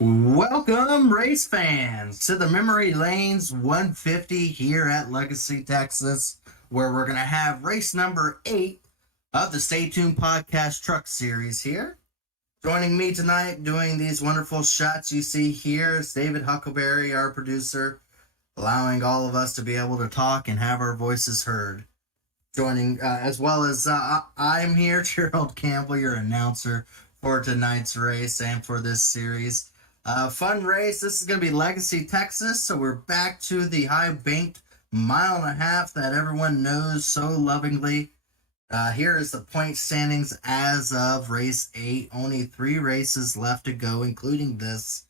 Welcome, race fans, to the Memory Lanes 150 here at Legacy, Texas, where we're going to have race number 8 of the Stay Tuned Podcast Truck Series here. Joining me tonight doing these wonderful shots you see here is David Huckleberry, our producer, allowing all of us to be able to talk and have our voices heard. Joining, as well as I'm here, Gerald Campbell, your announcer for tonight's race and for this series. Fun race. This is going to be Legacy, Texas. So we're back to the high banked mile and a half that everyone knows so lovingly. Here is the point standings as of race 8. Only 3 races left to go, including this,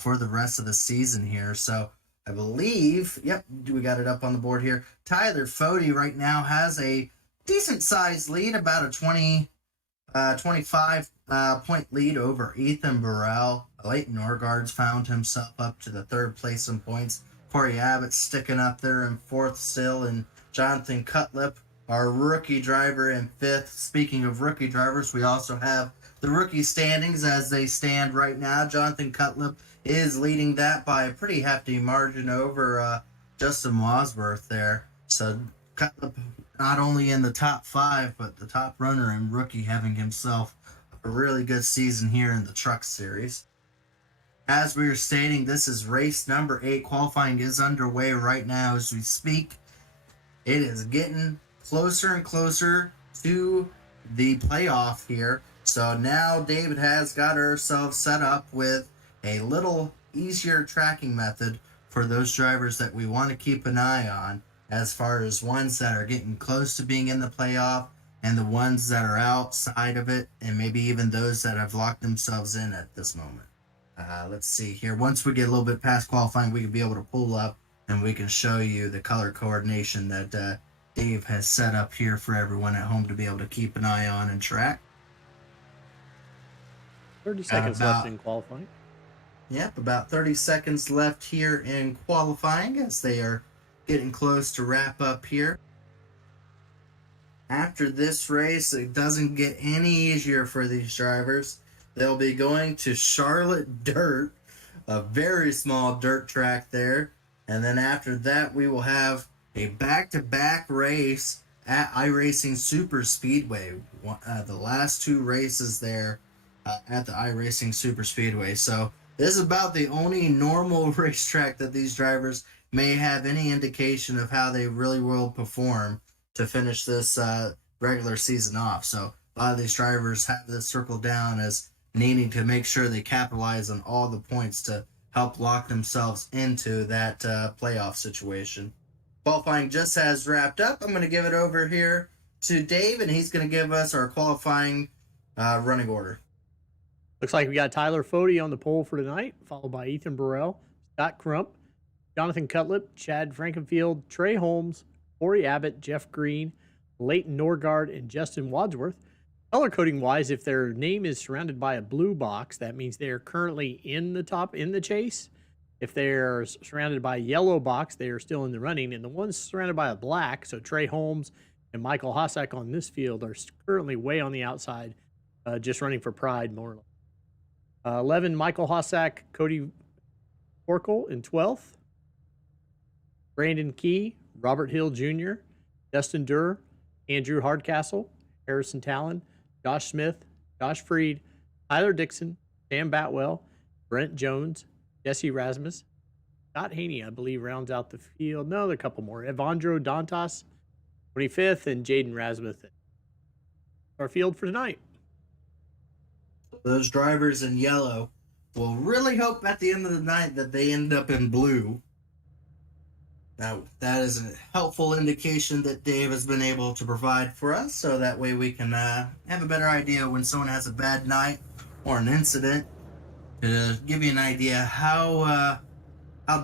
for the rest of the season here. So I believe, yep, we got it up on the board here. Tyler Fody right now has a decent sized lead, about a 25 point lead over Ethan Burrell. Leighton Norgard's found himself up to the 3rd place in points. Corey Abbott sticking up there in 4th still, and Jonathan Cutlip, our rookie driver, in 5th. Speaking of rookie drivers, we also have the rookie standings as they stand right now. Jonathan Cutlip is leading that by a pretty hefty margin over Justin Wadsworth there. So Cutlip not only in the top 5, but the top runner and rookie, having himself a really good season here in the Truck Series. As we were stating, this is race number 8. Qualifying is underway right now as we speak. It is getting closer and closer to the playoff here. So now David has got ourselves set up with a little easier tracking method for those drivers that we want to keep an eye on, as far as ones that are getting close to being in the playoff and the ones that are outside of it, and maybe even those that have locked themselves in at this moment. Let's see here. Once we get a little bit past qualifying, we can be able to pull up and we can show you the color coordination that Dave has set up here for everyone at home to be able to keep an eye on and track. 30 seconds left in qualifying. Yep, about 30 seconds left here in qualifying as they are getting close to wrap up here. After this race, it doesn't get any easier for these drivers. They'll be going to Charlotte Dirt, a very small dirt track there. And then after that, we will have a back-to-back race at iRacing Super Speedway. The last 2 races there at the iRacing Super Speedway. So this is about the only normal racetrack that these drivers may have any indication of how they really will perform to finish this regular season off. So a lot of these drivers have this circled down as needing to make sure they capitalize on all the points to help lock themselves into that playoff situation. Qualifying just has wrapped up. I'm going to give it over here to Dave, and he's going to give us our qualifying running order. Looks like we got Tyler Fody on the pole for tonight, followed by Ethan Burrell, Scott Crump, Jonathan Cutlip, Chad Frankenfield, Trey Holmes, Corey Abbott, Jeff Green, Leighton Norgard, and Justin Wadsworth. Color coding wise, if their name is surrounded by a blue box, that means they are currently in the chase. If they're surrounded by a yellow box, they are still in the running. And the ones surrounded by a black, so Trey Holmes and Michael Hossack on this field, are currently way on the outside, just running for pride, more or less. 11, Michael Hossack, Cody Orkel in 12th. Brandon Key, Robert Hill Jr., Dustin Durr, Andrew Hardcastle, Harrison Talon, Josh Smith, Josh Freed, Tyler Dixon, Sam Batwell, Brent Jones, Jesse Rasmus, Scott Haney, I believe, rounds out the field. No, there are a couple more. Evandro Dantas, 25th, and Jaden Rasmuth. Our field for tonight. Those drivers in yellow will really hope at the end of the night that they end up in blue. Now, that is a helpful indication that Dave has been able to provide for us, so that way we can have a better idea when someone has a bad night or an incident, to give you an idea how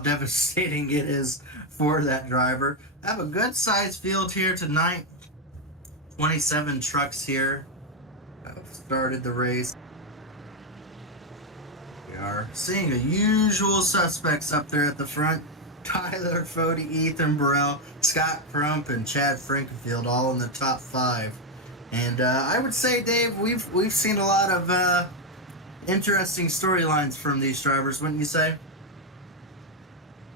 devastating it is for that driver. I have a good sized field here tonight. 27 trucks here. I've started the race. We are seeing the usual suspects up there at the front. Tyler Fody, Ethan Burrell, Scott Crump, and Chad Frankenfield all in the top 5. And I would say, Dave, we've seen a lot of Interesting storylines from these drivers, wouldn't you say?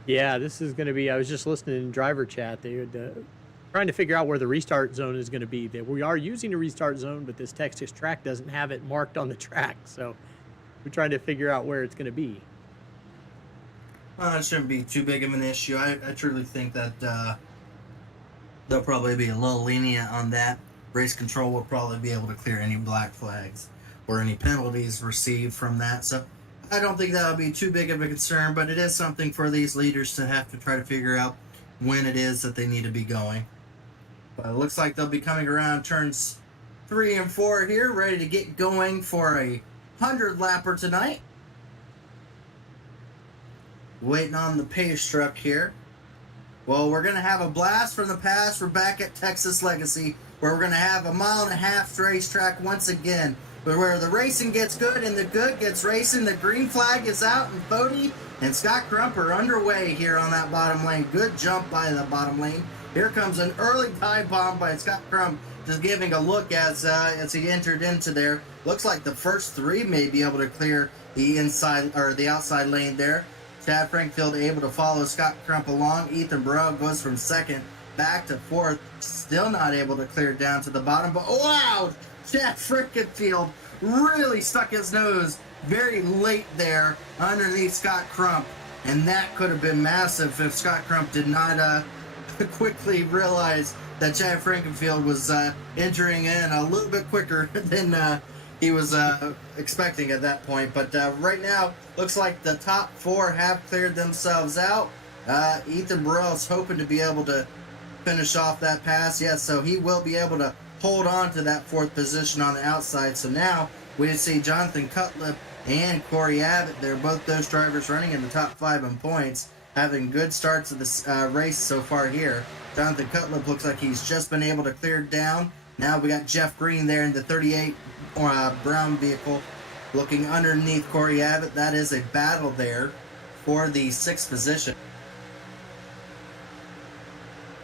Yeah, this is going to be. I was just listening in driver chat. They would trying to figure out where the restart zone is going to be. That we are using a restart zone, but this Texas track doesn't have it marked on the track, so we're trying to figure out where it's going to be. Well, it shouldn't be too big of an issue. I truly think that they'll probably be a little lenient on that. Race control will probably be able to clear any black flags or any penalties received from that. So I don't think that'll be too big of a concern, but it is something for these leaders to have to try to figure out when it is that they need to be going. But it looks like they'll be coming around turns 3 and 4 here, ready to get going for a 100-lapper tonight. Waiting on the pace truck here. Well, we're going to have a blast from the past. We're back at Texas Legacy, where we're going to have a 1.5 mile racetrack once again, where the racing gets good and the good gets racing. The green flag is out, and Bodie and Scott Crump are underway here on that bottom lane. Good jump by the bottom lane. Here comes an early dive bomb by Scott Crump, just giving a look as he entered into there. Looks like the first 3 may be able to clear the inside or the outside lane there. Chad Frankfield able to follow Scott Crump along. Ethan Burrell goes from 2nd back to 4th. Still not able to clear down to the bottom. But wow! Chad Frankfield really stuck his nose very late there underneath Scott Crump. And that could have been massive if Scott Crump did not quickly realize that Chad Frankenfield was entering in a little bit quicker than he was expecting at that point. But right now, looks like the top 4 have cleared themselves out. Ethan Burrell's hoping to be able to finish off that pass. Yes, so he will be able to hold on to that 4th position on the outside. So now we see Jonathan Cutlip and Corey Abbott. They're both those drivers running in the top 5 in points, having good starts of this race so far here. Jonathan Cutlip looks like he's just been able to clear down. Now we got Jeff Green there in the 38 brown vehicle looking underneath Corey Abbott. That is a battle there for the 6th position.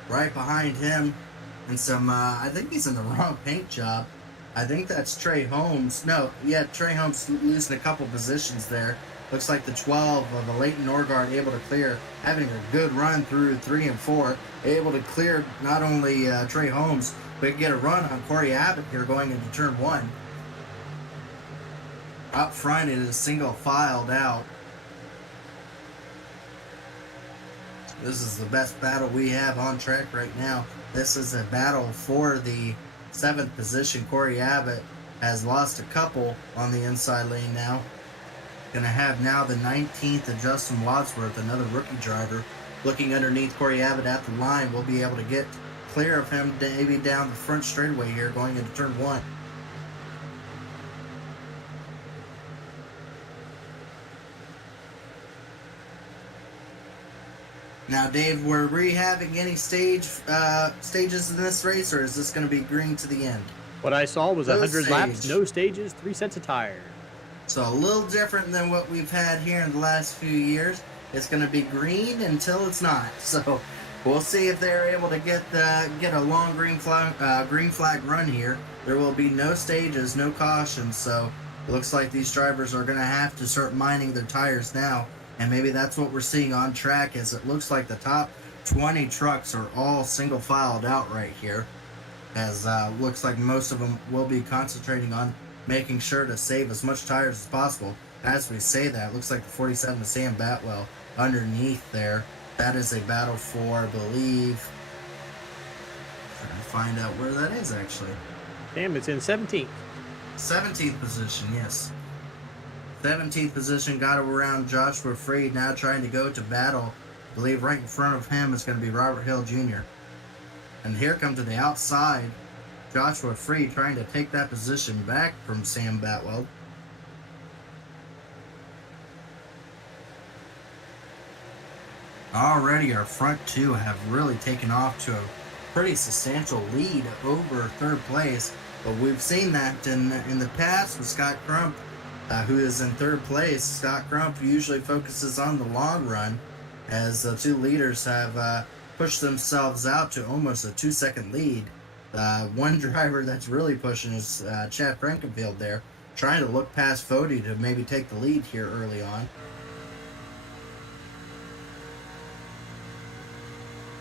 Right behind him, and some, I think he's in the wrong paint job. I think that's Trey Holmes. No, yeah, Trey Holmes losing a couple positions there. Looks like the 12 of the Leighton Norgard able to clear, having a good run through 3 and 4. Able to clear not only Trey Holmes, but get a run on Corey Abbott here going into turn 1. Up front, it is single filed out. This is the best battle we have on track right now. This is a battle for the 7th position. Corey Abbott has lost a couple on the inside lane now. Going to have now the 19th of Justin Wadsworth, another rookie driver, looking underneath Corey Abbott at the line. We'll be able to get clear of him maybe down the front straightaway here going into turn 1. Now, Dave, were we having any stages in this race, or is this going to be green to the end? What I saw was 100 laps, no stages, 3 sets of tires. So a little different than what we've had here in the last few years. It's going to be green until it's not. So we'll see if they're able to get a long green flag run here. There will be no stages, no cautions. So it looks like these drivers are going to have to start mining their tires now. And maybe that's what we're seeing on track, as it looks like the top 20 trucks are all single filed out right here. As looks like most of them will be concentrating on making sure to save as much tires as possible. As we say that, looks like the 47 of Sam Batwell underneath there. That is a battle for, I believe, trying to find out where that is actually. Damn, it's in 17th. 17th position, yes. 17th position got around Joshua Freed, now trying to go to battle. I believe right in front of him is going to be Robert Hill Jr. And here comes to the outside, Joshua Freed trying to take that position back from Sam Batwell. Already our front 2 have really taken off to a pretty substantial lead over 3rd place. But we've seen that in the past with Scott Crump, who is in 3rd place. Scott Crump usually focuses on the long run, as the 2 leaders have pushed themselves out to almost a 2-second lead. One driver that's really pushing is Chad Frankenfield there, trying to look past Fody to maybe take the lead here early on.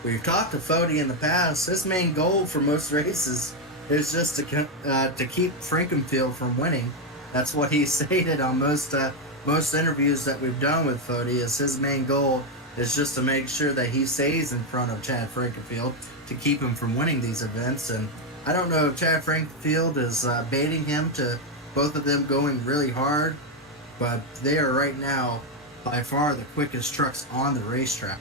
We've talked to Fody in the past. His main goal for most races is just to keep Frankenfield from winning. That's what he stated on most interviews that we've done with Fody. Is his main goal is just to make sure that he stays in front of Chad Frankenfield to keep him from winning these events. And I don't know if Chad Frankenfield is baiting him to both of them going really hard, but they are right now by far the quickest trucks on the racetrack.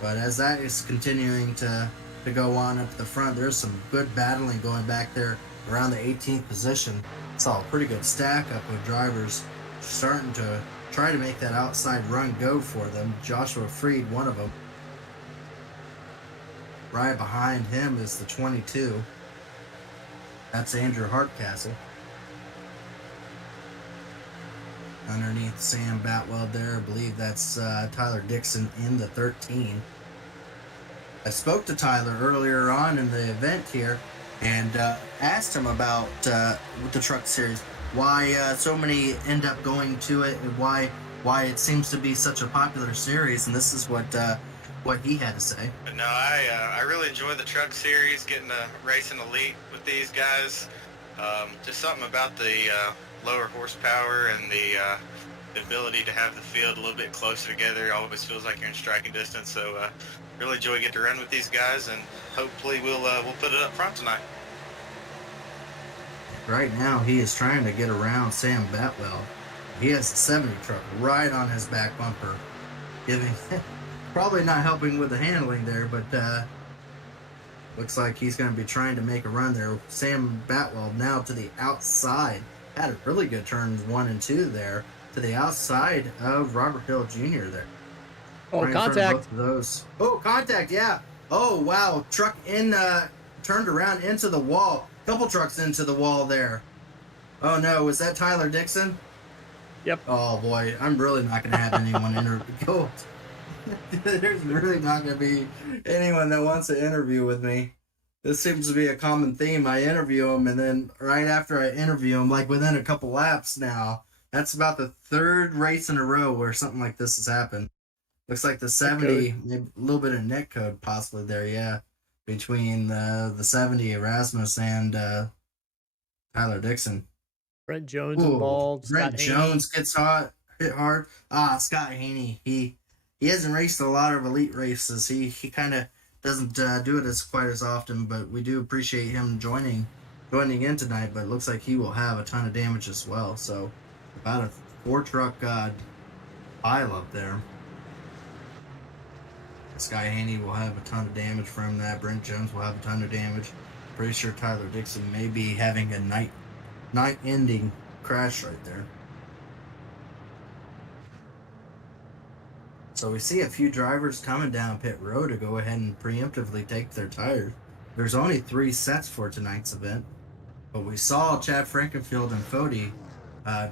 But as that is continuing to go on up to the front, there's some good battling going back there around the 18th position. Saw a pretty good stack up with drivers starting to try to make that outside run go for them. Joshua Freed, one of them. Right behind him is the 22. That's Andrew Hartcastle. Underneath Sam Batwell there, I believe that's Tyler Dixon in the 13. I spoke to Tyler earlier on in the event here and asked him about with the truck series, why so many end up going to it and why it seems to be such a popular series, and this is what he had to say. But no, I really enjoy the truck series, getting to race in elite with these guys. Just something about the lower horsepower and the ability to have the field a little bit closer together. It always feels like you're in striking distance. So really enjoy getting to run with these guys, and hopefully we'll put it up front tonight. Right now he is trying to get around Sam Batwell. He has a 70 truck right on his back bumper, giving probably not helping with the handling there, but looks like he's going to be trying to make a run there. Sam Batwell now to the outside. Had a really good turns 1 and 2 there to the outside of Robert Hill Jr. there. Oh, right contact. Both of those. Oh, contact, yeah. Oh, wow. Truck turned around into the wall. Couple trucks into the wall there. Oh, no. Was that Tyler Dixon? Yep. Oh, boy. I'm really not going to have anyone interview. There's really not going to be anyone that wants to interview with me. This seems to be a common theme. I interview them, and then right after I interview them, like within a couple laps now, that's about the third race in a row where something like this has happened. Looks like the 70, maybe a little bit of net code possibly there, yeah, between the 70 Erasmus and Tyler Dixon. Brent Jones involved. Brent Jones gets hit hard. Scott Haney, he hasn't raced a lot of elite races. He kind of doesn't do it as quite as often, but we do appreciate him joining in tonight. But it looks like he will have a ton of damage as well. So about a 4-truck pile up there. Sky Haney will have a ton of damage from that. Brent Jones will have a ton of damage. Pretty sure Tyler Dixon may be having a night-ending crash right there. So we see a few drivers coming down pit road to go ahead and preemptively take their tires. There's only 3 sets for tonight's event, but we saw Chad Frankenfield and Fody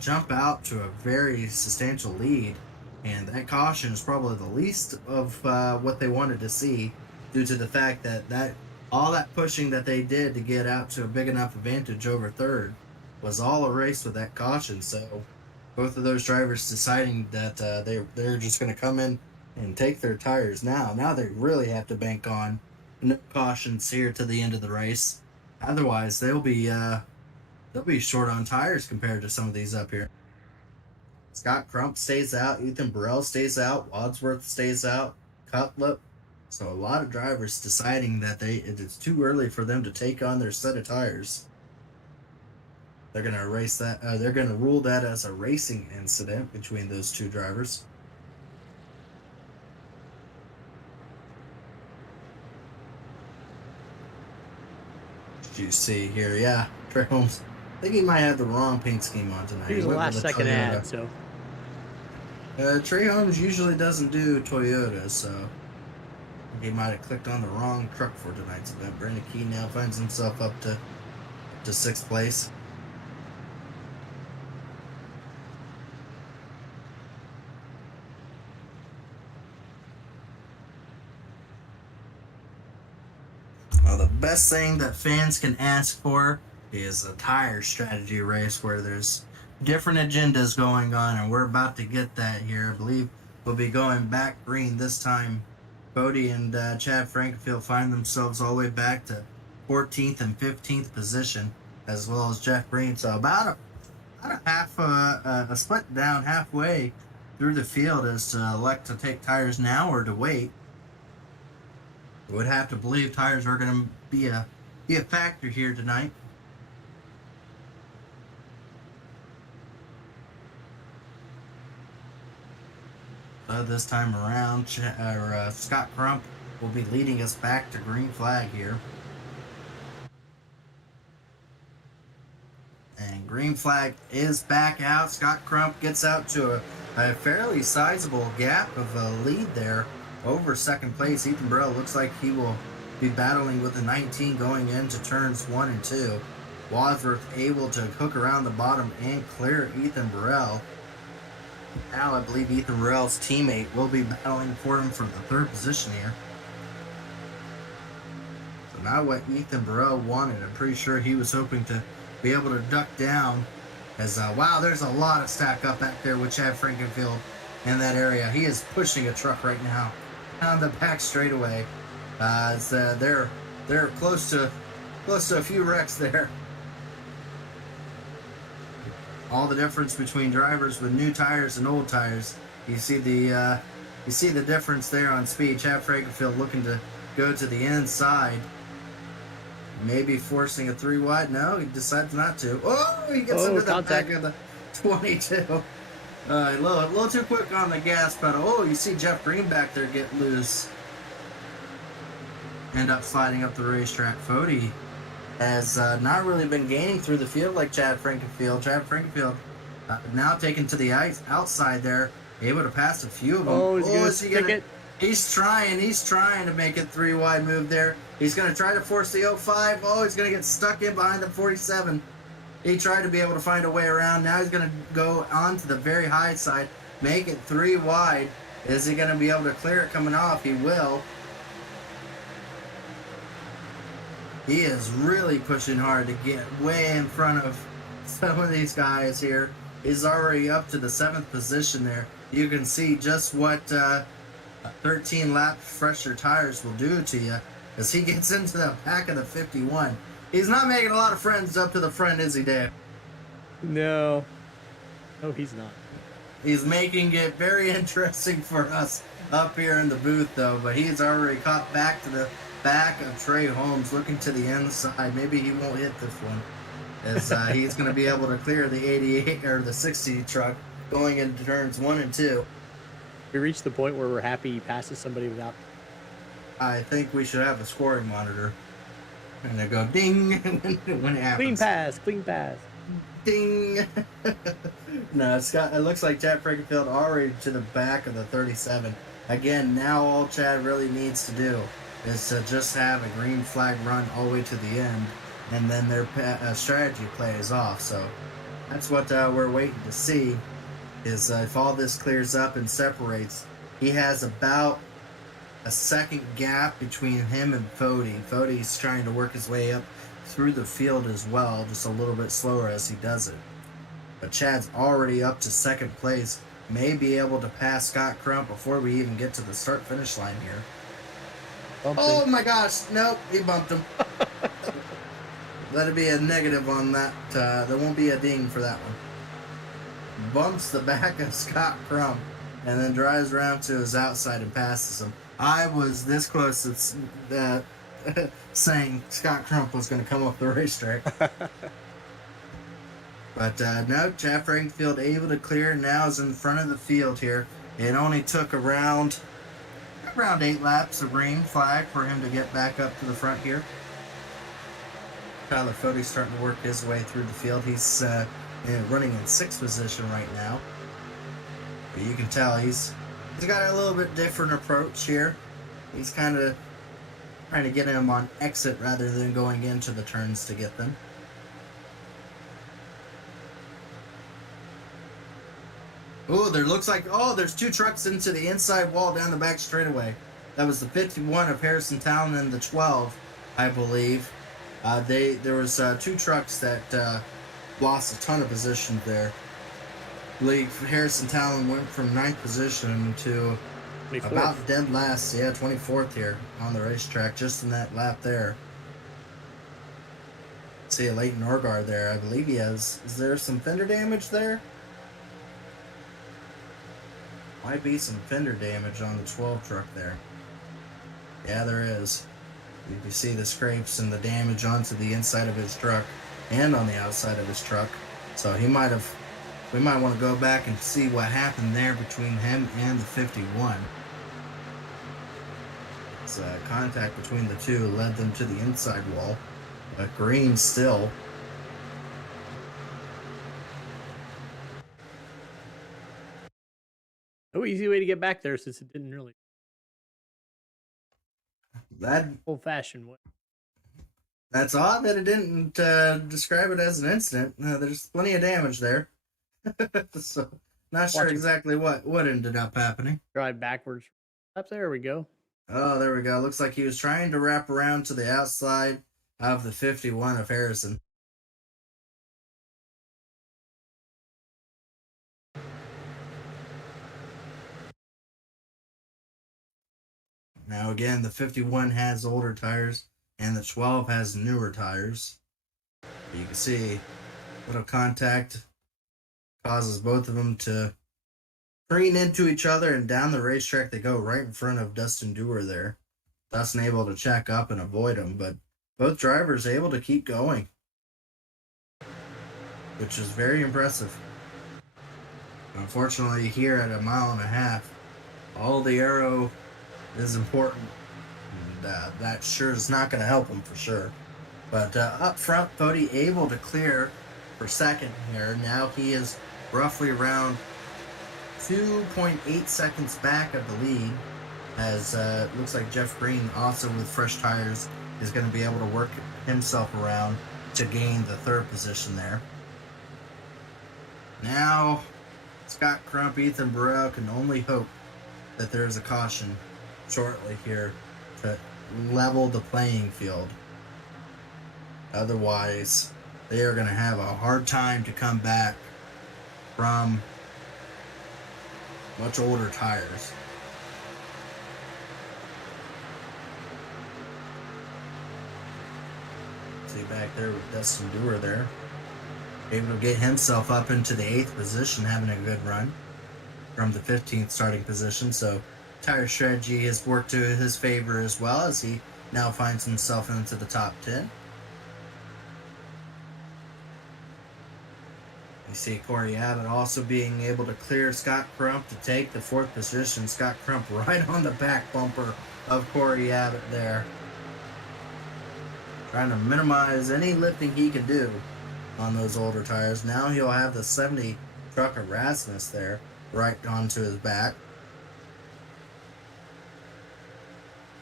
jump out to a very substantial lead, and that caution is probably the least of what they wanted to see, due to the fact that all that pushing that they did to get out to a big enough advantage over third was all erased with that caution. So both of those drivers deciding that they're just going to come in and take their tires now. Now they really have to bank on no cautions here to the end of the race. Otherwise, they'll be short on tires compared to some of these up here. Scott Crump stays out. Ethan Burrell stays out. Wadsworth stays out. Cutlip. So a lot of drivers deciding that it's too early for them to take on their set of tires. They're going to erase that. They're going to rule that as a racing incident between those two drivers. You see here, yeah, Trey Holmes. I think he might have the wrong paint scheme on tonight. He was a last-second ad, so. Trey Holmes usually doesn't do Toyota, so he might have clicked on the wrong truck for tonight's event. Brandon Key now finds himself up to 6th place. Well, the best thing that fans can ask for is a tire strategy race where there's different agendas going on, and we're about to get that here. I believe we'll be going back green this time. Cody and Chad Frankenfield find themselves all the way back to 14th and 15th position, as well as Jeff Green. So about a half, a split down halfway through the field as to elect to take tires now or to wait. Would have to believe tires are going to be a factor here tonight. This time around, Scott Crump will be leading us back to green flag here. And green flag is back out. Scott Crump gets out to a fairly sizable gap of a lead there over second place. Ethan Burrell looks like he will be battling with the 19 going into turns 1 and 2. Wadsworth able to hook around the bottom and clear Ethan Burrell. Now I believe Ethan Burrell's teammate will be battling for him for the third position here. So now what Ethan Burrell wanted, I'm pretty sure he was hoping to be able to duck down. As wow, there's a lot of stack up back there with Chad Frankenfield in that area. He is pushing a truck right now down the back straightaway. They're close to a few wrecks there. All the difference between drivers with new tires and old tires. You see the difference there on speed. Chad Frankenfield looking to go to the inside, maybe forcing a 3 wide. No, he decides not to. Oh, he gets into the back of the 22. A little too quick on the gas pedal. Oh, you see Jeff Green back there get loose. End up sliding up the racetrack. Fody has not really been gaining through the field like Chad Frankenfield. Chad Frankenfield now taken to the outside there, able to pass a few of them. Oh, he's gonna stick it. He's trying to make it 3 wide move there. He's going to try to force the 05. Oh, he's going to get stuck in behind the 47. He tried to be able to find a way around. Now he's going to go on to the very high side, make it 3 wide. Is he going to be able to clear it coming off? He will. He is really pushing hard to get way in front of some of these guys here. He's already up to the 7th position there. You can see just what 13 lap fresher tires will do to you as he gets into the back of the 51. He's not making a lot of friends up to the front, is he, Dave? No, he's not. He's making it very interesting for us up here in the booth, though. But he's already caught back to the back of Trey Holmes, looking to the inside. Maybe he won't hit this one, as he's going to be able to clear the 88 or the 60 truck going into turns 1 and 2. We reached the point where we're happy he passes somebody without. I think we should have a scoring monitor, and they go ding when it happens. Clean pass. Ding. No, Scott. It looks like Chad Frankenfield already to the back of the 37. Again, now all Chad really needs to do is to just have a green flag run all the way to the end, and then their strategy plays off. So that's what we're waiting to see. Is if all this clears up and separates, he has about a second gap between him and Fody. Fody's trying to work his way up through the field as well, just a little bit slower as he does it. But Chad's already up to second place, may be able to pass Scott Crump before we even get to the start-finish line here. Oh my gosh, nope, he bumped him. That'd be a negative on that. There won't be a ding for that one. Bumps the back of Scott Crump and then drives around to his outside and passes him. I was this close to saying Scott Crump was going to come off the racetrack. But no, Chad Frankenfield able to clear. Now is in front of the field here. It only took around 8 laps of green flag for him to get back up to the front here. Tyler Fody's starting to work his way through the field. He's running in 6th position right now. But you can tell he's got a little bit different approach here. He's kind of trying to get him on exit rather than going into the turns to get them. Oh, there's 2 trucks into the inside wall down the back straightaway. That was the 51 of Harrison Town and the 12, I believe. There was two trucks that lost a ton of positions there. I believe Harrison Talon went from 9th position to 24th. about dead last. Yeah, 24th here on the racetrack, just in that lap there. See a Leighton Norgard there. I believe he has. Is there some fender damage there? Might be some fender damage on the 12 truck there. Yeah, there is. You can see the scrapes and the damage onto the inside of his truck and on the outside of his truck. So we might want to go back and see what happened there between him and the 51. It's contact between the two led them to the inside wall. But green still. No easy way to get back there since it didn't really That old-fashioned way. That's odd that it didn't describe it as an incident. There's plenty of damage there. So, not sure exactly what ended up happening. Drive backwards. Up there we go. Oh, there we go. Looks like he was trying to wrap around to the outside of the 51 of Harrison. Now again, the 51 has older tires and the 12 has newer tires. You can see little contact causes both of them to careen into each other, and down the racetrack they go right in front of Dustin Dewar there. Dustin able to check up and avoid him, but both drivers able to keep going, which is very impressive. Unfortunately, here at 1.5 miles, all the aero is important, and that sure is not going to help him for sure. But up front, Fody able to clear for second here. Now he is roughly around 2.8 seconds back of the lead, as it looks like Jeff Green, also with fresh tires, is going to be able to work himself around to gain the third position there. Now, Scott Crump, Ethan Burrell can only hope that there is a caution shortly here to level the playing field. Otherwise, they are going to have a hard time to come back from much older tires. See back there with Dustin Dewar there. Able to get himself up into the 8th position, having a good run from the 15th starting position. So tire strategy has worked to his favor as well, as he now finds himself into the top 10. You see Corey Abbott also being able to clear Scott Crump to take the 4th position. Scott Crump right on the back bumper of Corey Abbott there, trying to minimize any lifting he can do on those older tires. Now he'll have the 70 truck of Rasmus there right onto his back.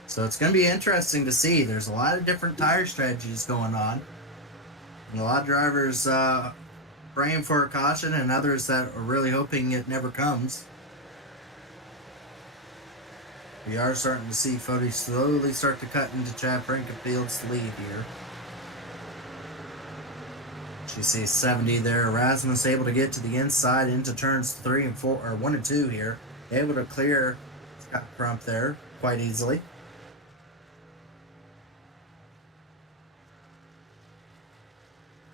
So it's going to be interesting to see. There's a lot of different tire strategies going on, and a lot of drivers praying for a caution, and others that are really hoping it never comes. We are starting to see Fody slowly start to cut into Chad Frankfield's lead here. You see 70 there. Erasmus able to get to the inside into turns 3 and 4, or 1 and 2 here. Able to clear Scott Crump there quite easily.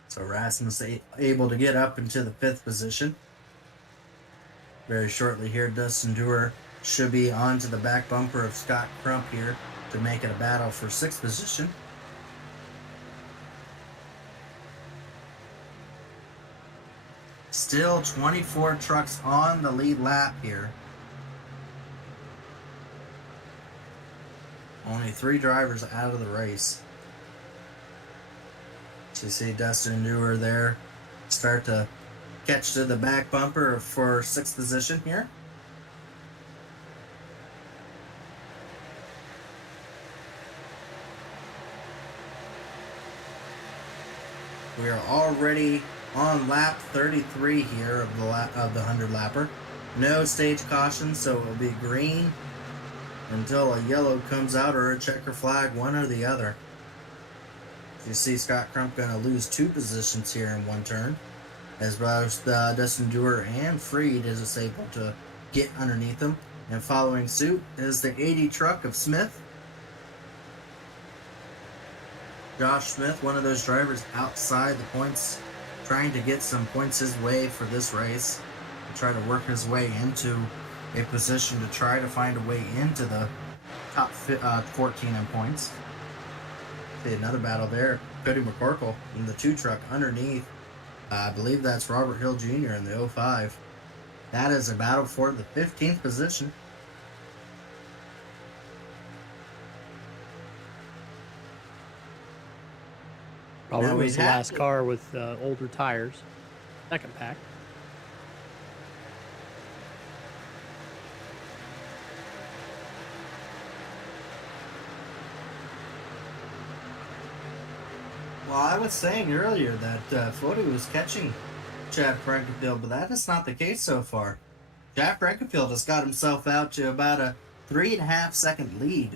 So Rasmus able to get up into the 5th position. Very shortly here, Dustin Dewar should be onto the back bumper of Scott Crump here to make it a battle for 6th position. Still 24 trucks on the lead lap here. Only 3 drivers out of the race. So you see Dustin Dewar there start to catch to the back bumper for 6th position here. We are already on lap 33 here of the 100 lapper. No stage caution, so it will be green until a yellow comes out or a checker flag, one or the other. You see Scott Crump going to lose 2 positions here in one turn, as well as Dustin Dewar and Freed is able to get underneath him. And following suit is the 80 truck of Smith. Josh Smith, one of those drivers outside the points, trying to get some points his way for this race, and try to work his way into a position to try to find a way into the top 14 in points. See another battle there. Cody McCorkle in the 2 truck underneath. I believe that's Robert Hill Jr. in the 05. That is a battle for the 15th position. Probably Now was we'd the have last to- car with older tires. Second pack. Well, I was saying earlier that Fody was catching Chad Frankenfield, but that is not the case so far. Chad Frankenfield has got himself out to about a 3.5 second lead.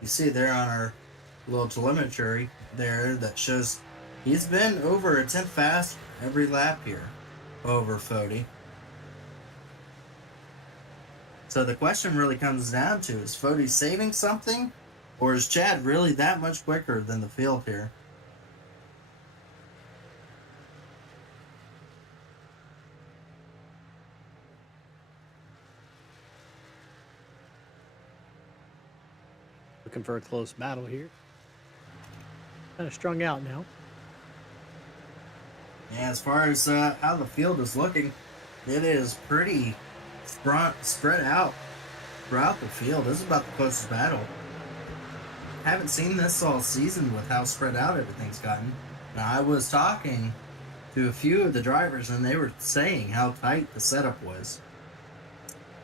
You see there on our little telemetry there that shows he's been over a tenth fast every lap here over Fody. So the question really comes down to, is Fody saving something, or is Chad really that much quicker than the field here? Looking for a close battle here. Kind of strung out now. Yeah, as far as how the field is looking, it is pretty spread out throughout the field. This is about the closest battle. Haven't seen this all season with how spread out everything's gotten. Now, I was talking to a few of the drivers, and they were saying how tight the setup was,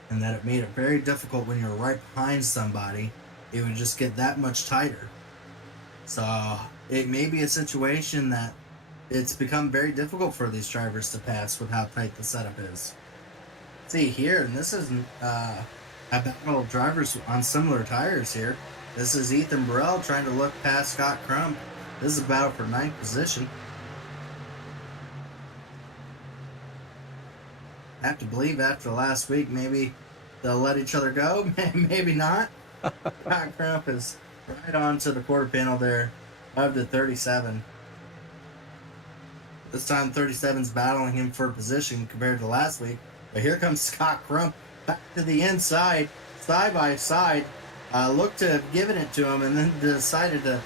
and that it made it very difficult when you're right behind somebody. It would just get that much tighter. So it may be a situation that it's become very difficult for these drivers to pass with how tight the setup is. See here, and this isn't a battle of drivers on similar tires here. This is Ethan Burrell trying to look past Scott Crump. This is a battle for 9th position. I have to believe after last week, maybe they'll let each other go. Maybe not. Scott Crump is right onto the quarter panel there of the 37. This time 37's battling him for position compared to last week. But here comes Scott Crump back to the inside, side by side. Looked to have given it to him and then decided to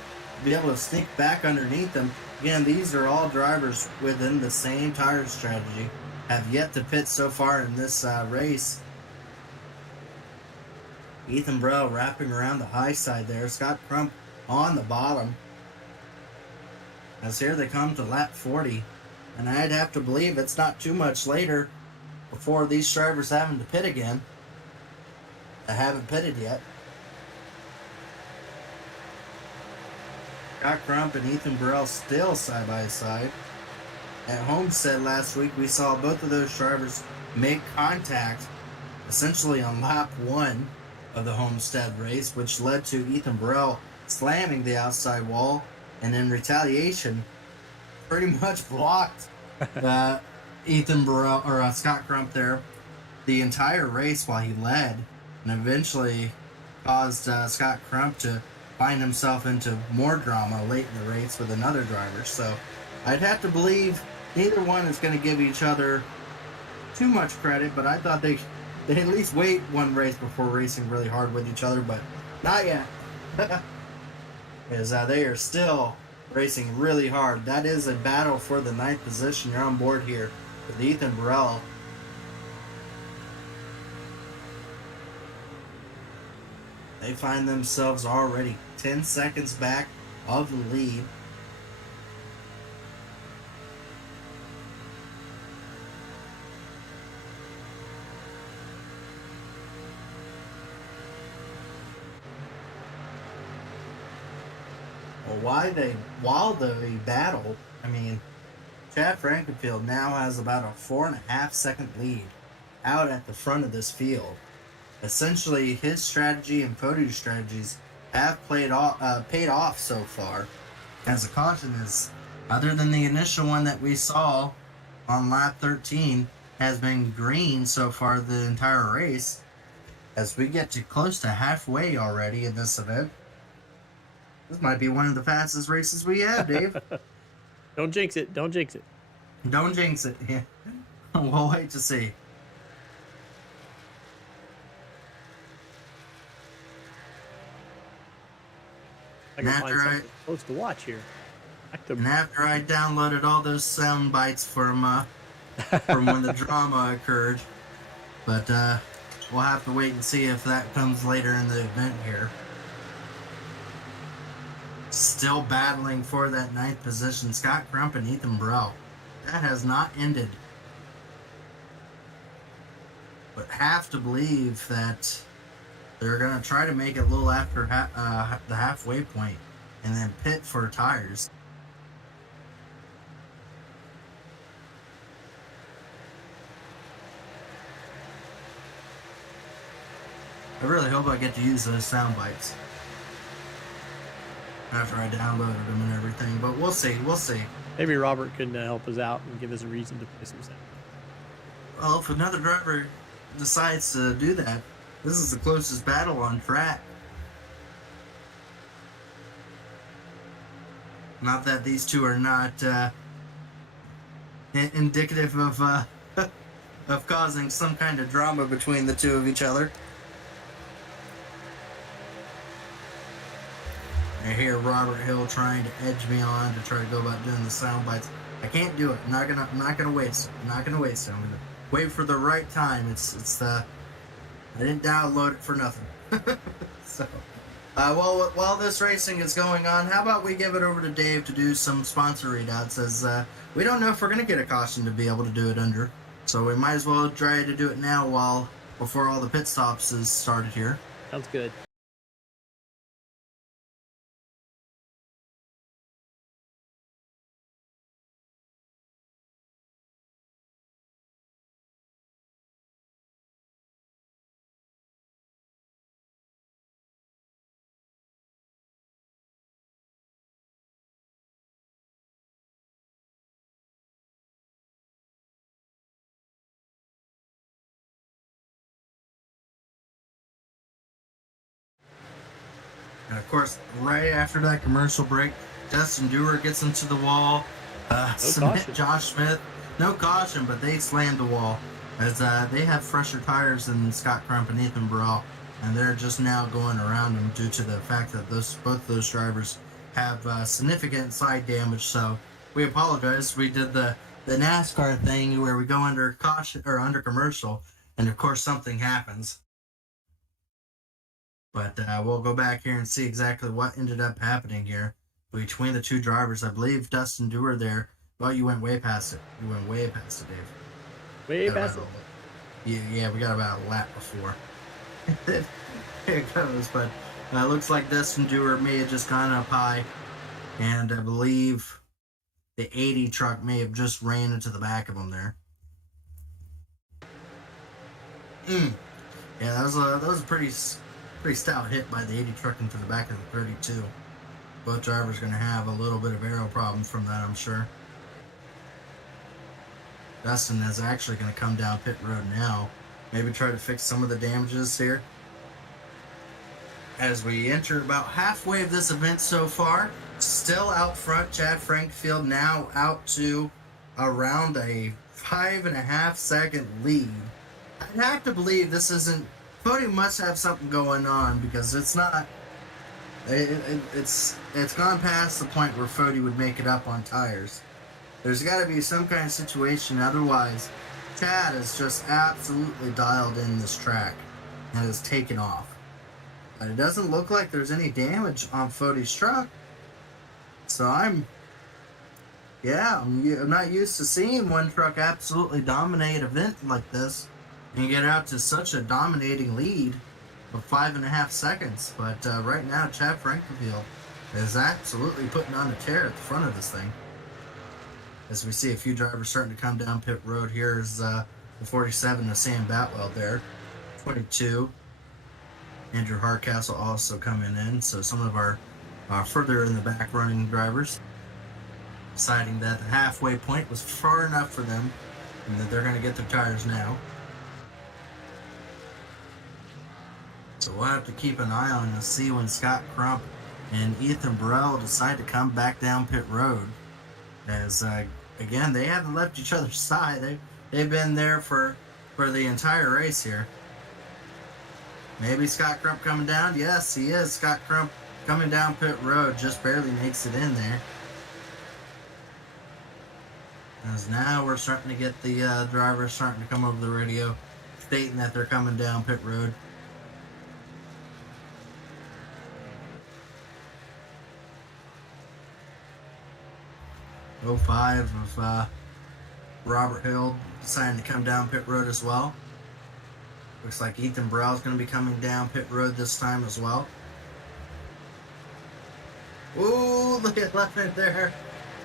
be able to sneak back underneath him. Again, these are all drivers within the same tire strategy. Have yet to pit so far in this race. Ethan Burrell wrapping around the high side there. Scott Crump on the bottom. As here they come to lap 40. And I'd have to believe it's not too much later before these drivers having to pit again. They haven't pitted yet. Scott Crump and Ethan Burrell still side by side. At Homestead last week, we saw both of those drivers make contact essentially on lap 1 of the Homestead race, which led to Ethan Burrell slamming the outside wall, and in retaliation, pretty much blocked Ethan Burrell or Scott Crump there the entire race while he led, and eventually caused Scott Crump to find himself into more drama late in the race with another driver. So I'd have to believe neither one is going to give each other too much credit, but I thought they'd at least wait one race before racing really hard with each other, but not yet. Because they are still racing really hard. That is a battle for the 9th position. You're on board here with Ethan Burrell. They find themselves already 10 seconds back of the lead. While they battle, I mean, Chad Frankenfield now has about a 4.5 second lead out at the front of this field. Essentially, his strategy and Fody's strategies have paid off so far. as a caution is, other than the initial one that we saw on lap 13, has been green so far the entire race. As we get to close to halfway already in this event, this might be one of the fastest races we have, Dave. Don't jinx it. Don't jinx it. Don't jinx it. Yeah. We'll wait to see. I can find something close to watch here. And after I downloaded all those sound bites from when the drama occurred, but we'll have to wait and see if that comes later in the event here. Still battling for that 9th position, Scott Crump and Ethan Burrell. That has not ended. But have to believe that they're going to try to make it a little after the halfway point and then pit for tires. I really hope I get to use those sound bites after I downloaded them and everything, but we'll see. Maybe Robert can help us out and give us a reason to play some sound. Well, if another driver decides to do that, this is the closest battle on track. Not that these two are not indicative of of causing some kind of drama between the two of each other. I hear Robert Hill trying to edge me on to try to go about doing the sound bites. I can't do it. I'm not gonna waste it. I'm gonna wait for the right time. I didn't download it for nothing. So, well, while this racing is going on, how about we give it over to Dave to do some sponsor readouts, as we don't know if we're gonna get a caution to be able to do it under. So we might as well try to do it now before all the pit stops is started here. Sounds good. And of course, right after that commercial break, Dustin Dewar gets into the wall. Josh Smith, no caution, but they slammed the wall as they have fresher tires than Scott Crump and Ethan Burrell, and they're just now going around them due to the fact that both those drivers have significant side damage. So we apologize. We did the NASCAR thing where we go under caution or under commercial, and of course something happens. But we'll go back here and see exactly what ended up happening here between the two drivers. I believe Dustin Dewar there. Well, you went way past it. You went way past it, Dave. Way past it. Yeah, we got about a lap before. Here it goes. But looks like Dustin Dewar may have just gone up high. And I believe the 80 truck may have just ran into the back of him there. Yeah, that was a pretty stout hit by the 80 truck into the back of the 32. Both drivers going to have a little bit of aero problems from that, I'm sure. Dustin is actually going to come down pit road now. Maybe try to fix some of the damages here. As we enter about halfway of this event so far, still out front, Chad Frankfield now out to around a 5.5 second lead. I'd have to believe this isn't. Cody must have something going on, because it's not. It's gone past the point where Fody would make it up on tires. There's got to be some kind of situation, otherwise Chad is just absolutely dialed in this track and has taken off. But it doesn't look like there's any damage on Fody's truck. So I'm not used to seeing one truck absolutely dominate an event like this and get out to such a dominating lead of 5.5 seconds. But right now, Chad Frankfield is absolutely putting on a tear at the front of this thing. As we see a few drivers starting to come down pit road. Here's the 47 of Sam Batwell there. 22. Andrew Hardcastle also coming in. So some of our further in the back running drivers, deciding that the halfway point was far enough for them and that they're going to get their tires now. So we'll have to keep an eye on and see when Scott Crump and Ethan Burrell decide to come back down pit road. As again, they haven't left each other's side. They've been there for the entire race here. Maybe Scott Crump coming down? Yes, he is. Scott Crump coming down pit road, just barely makes it in there. As now we're starting to get the drivers starting to come over the radio, stating that they're coming down pit road. '05 of Robert Hill deciding to come down pit road as well. Looks like Ethan Burrell is going to be coming down pit road this time as well. Ooh, look at left it there.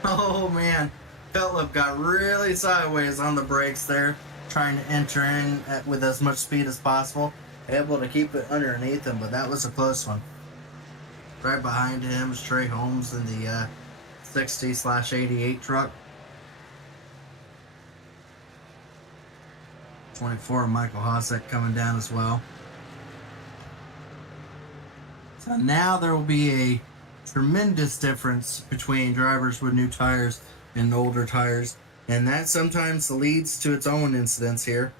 Oh man, Cutlip got really sideways on the brakes there, trying to enter in with as much speed as possible. Able to keep it underneath him, but that was a close one. Right behind him is Trey Holmes in the 60/88 truck. 24, Michael Hosek coming down as well. So now there will be a tremendous difference between drivers with new tires and older tires, and that sometimes leads to its own incidents here.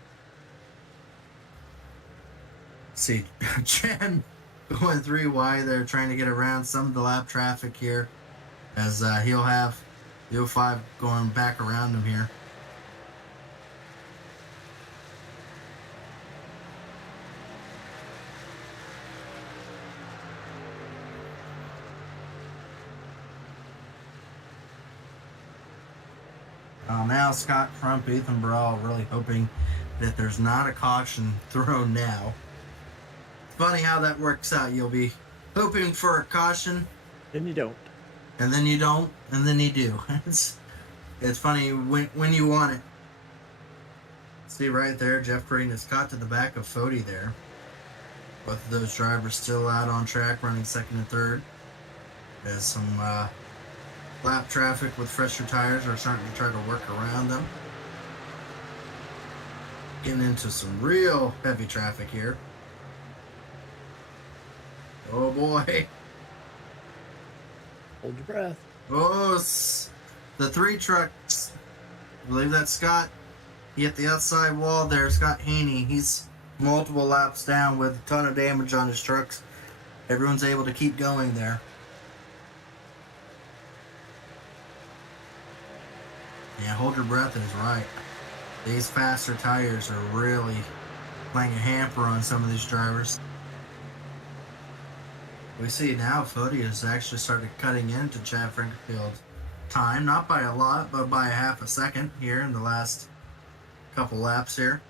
See, Chen going 3 wide there, trying to get around some of the lap traffic here, as he'll have the 05 going back around him here. Now Scott Crump, Ethan Burrell really hoping that there's not a caution thrown now. It's funny how that works out. You'll be hoping for a caution. Then you don't. And then you don't, and then you do. It's funny when you want it. See right there, Jeff Green has caught to the back of Fody there. Both of those drivers still out on track running second and third. There's some lap traffic with fresher tires are starting to try to work around them. Getting into some real heavy traffic here. Oh boy. Hold your breath. Oh, the 3 trucks. I believe that's Scott. He hit the outside wall there. Scott Haney. He's multiple laps down with a ton of damage on his trucks. Everyone's able to keep going there. Yeah, hold your breath is right. These faster tires are really playing a hamper on some of these drivers. We see now Fody has actually started cutting into Chad Frankfield's time, not by a lot, but by a half a second here in the last couple laps here.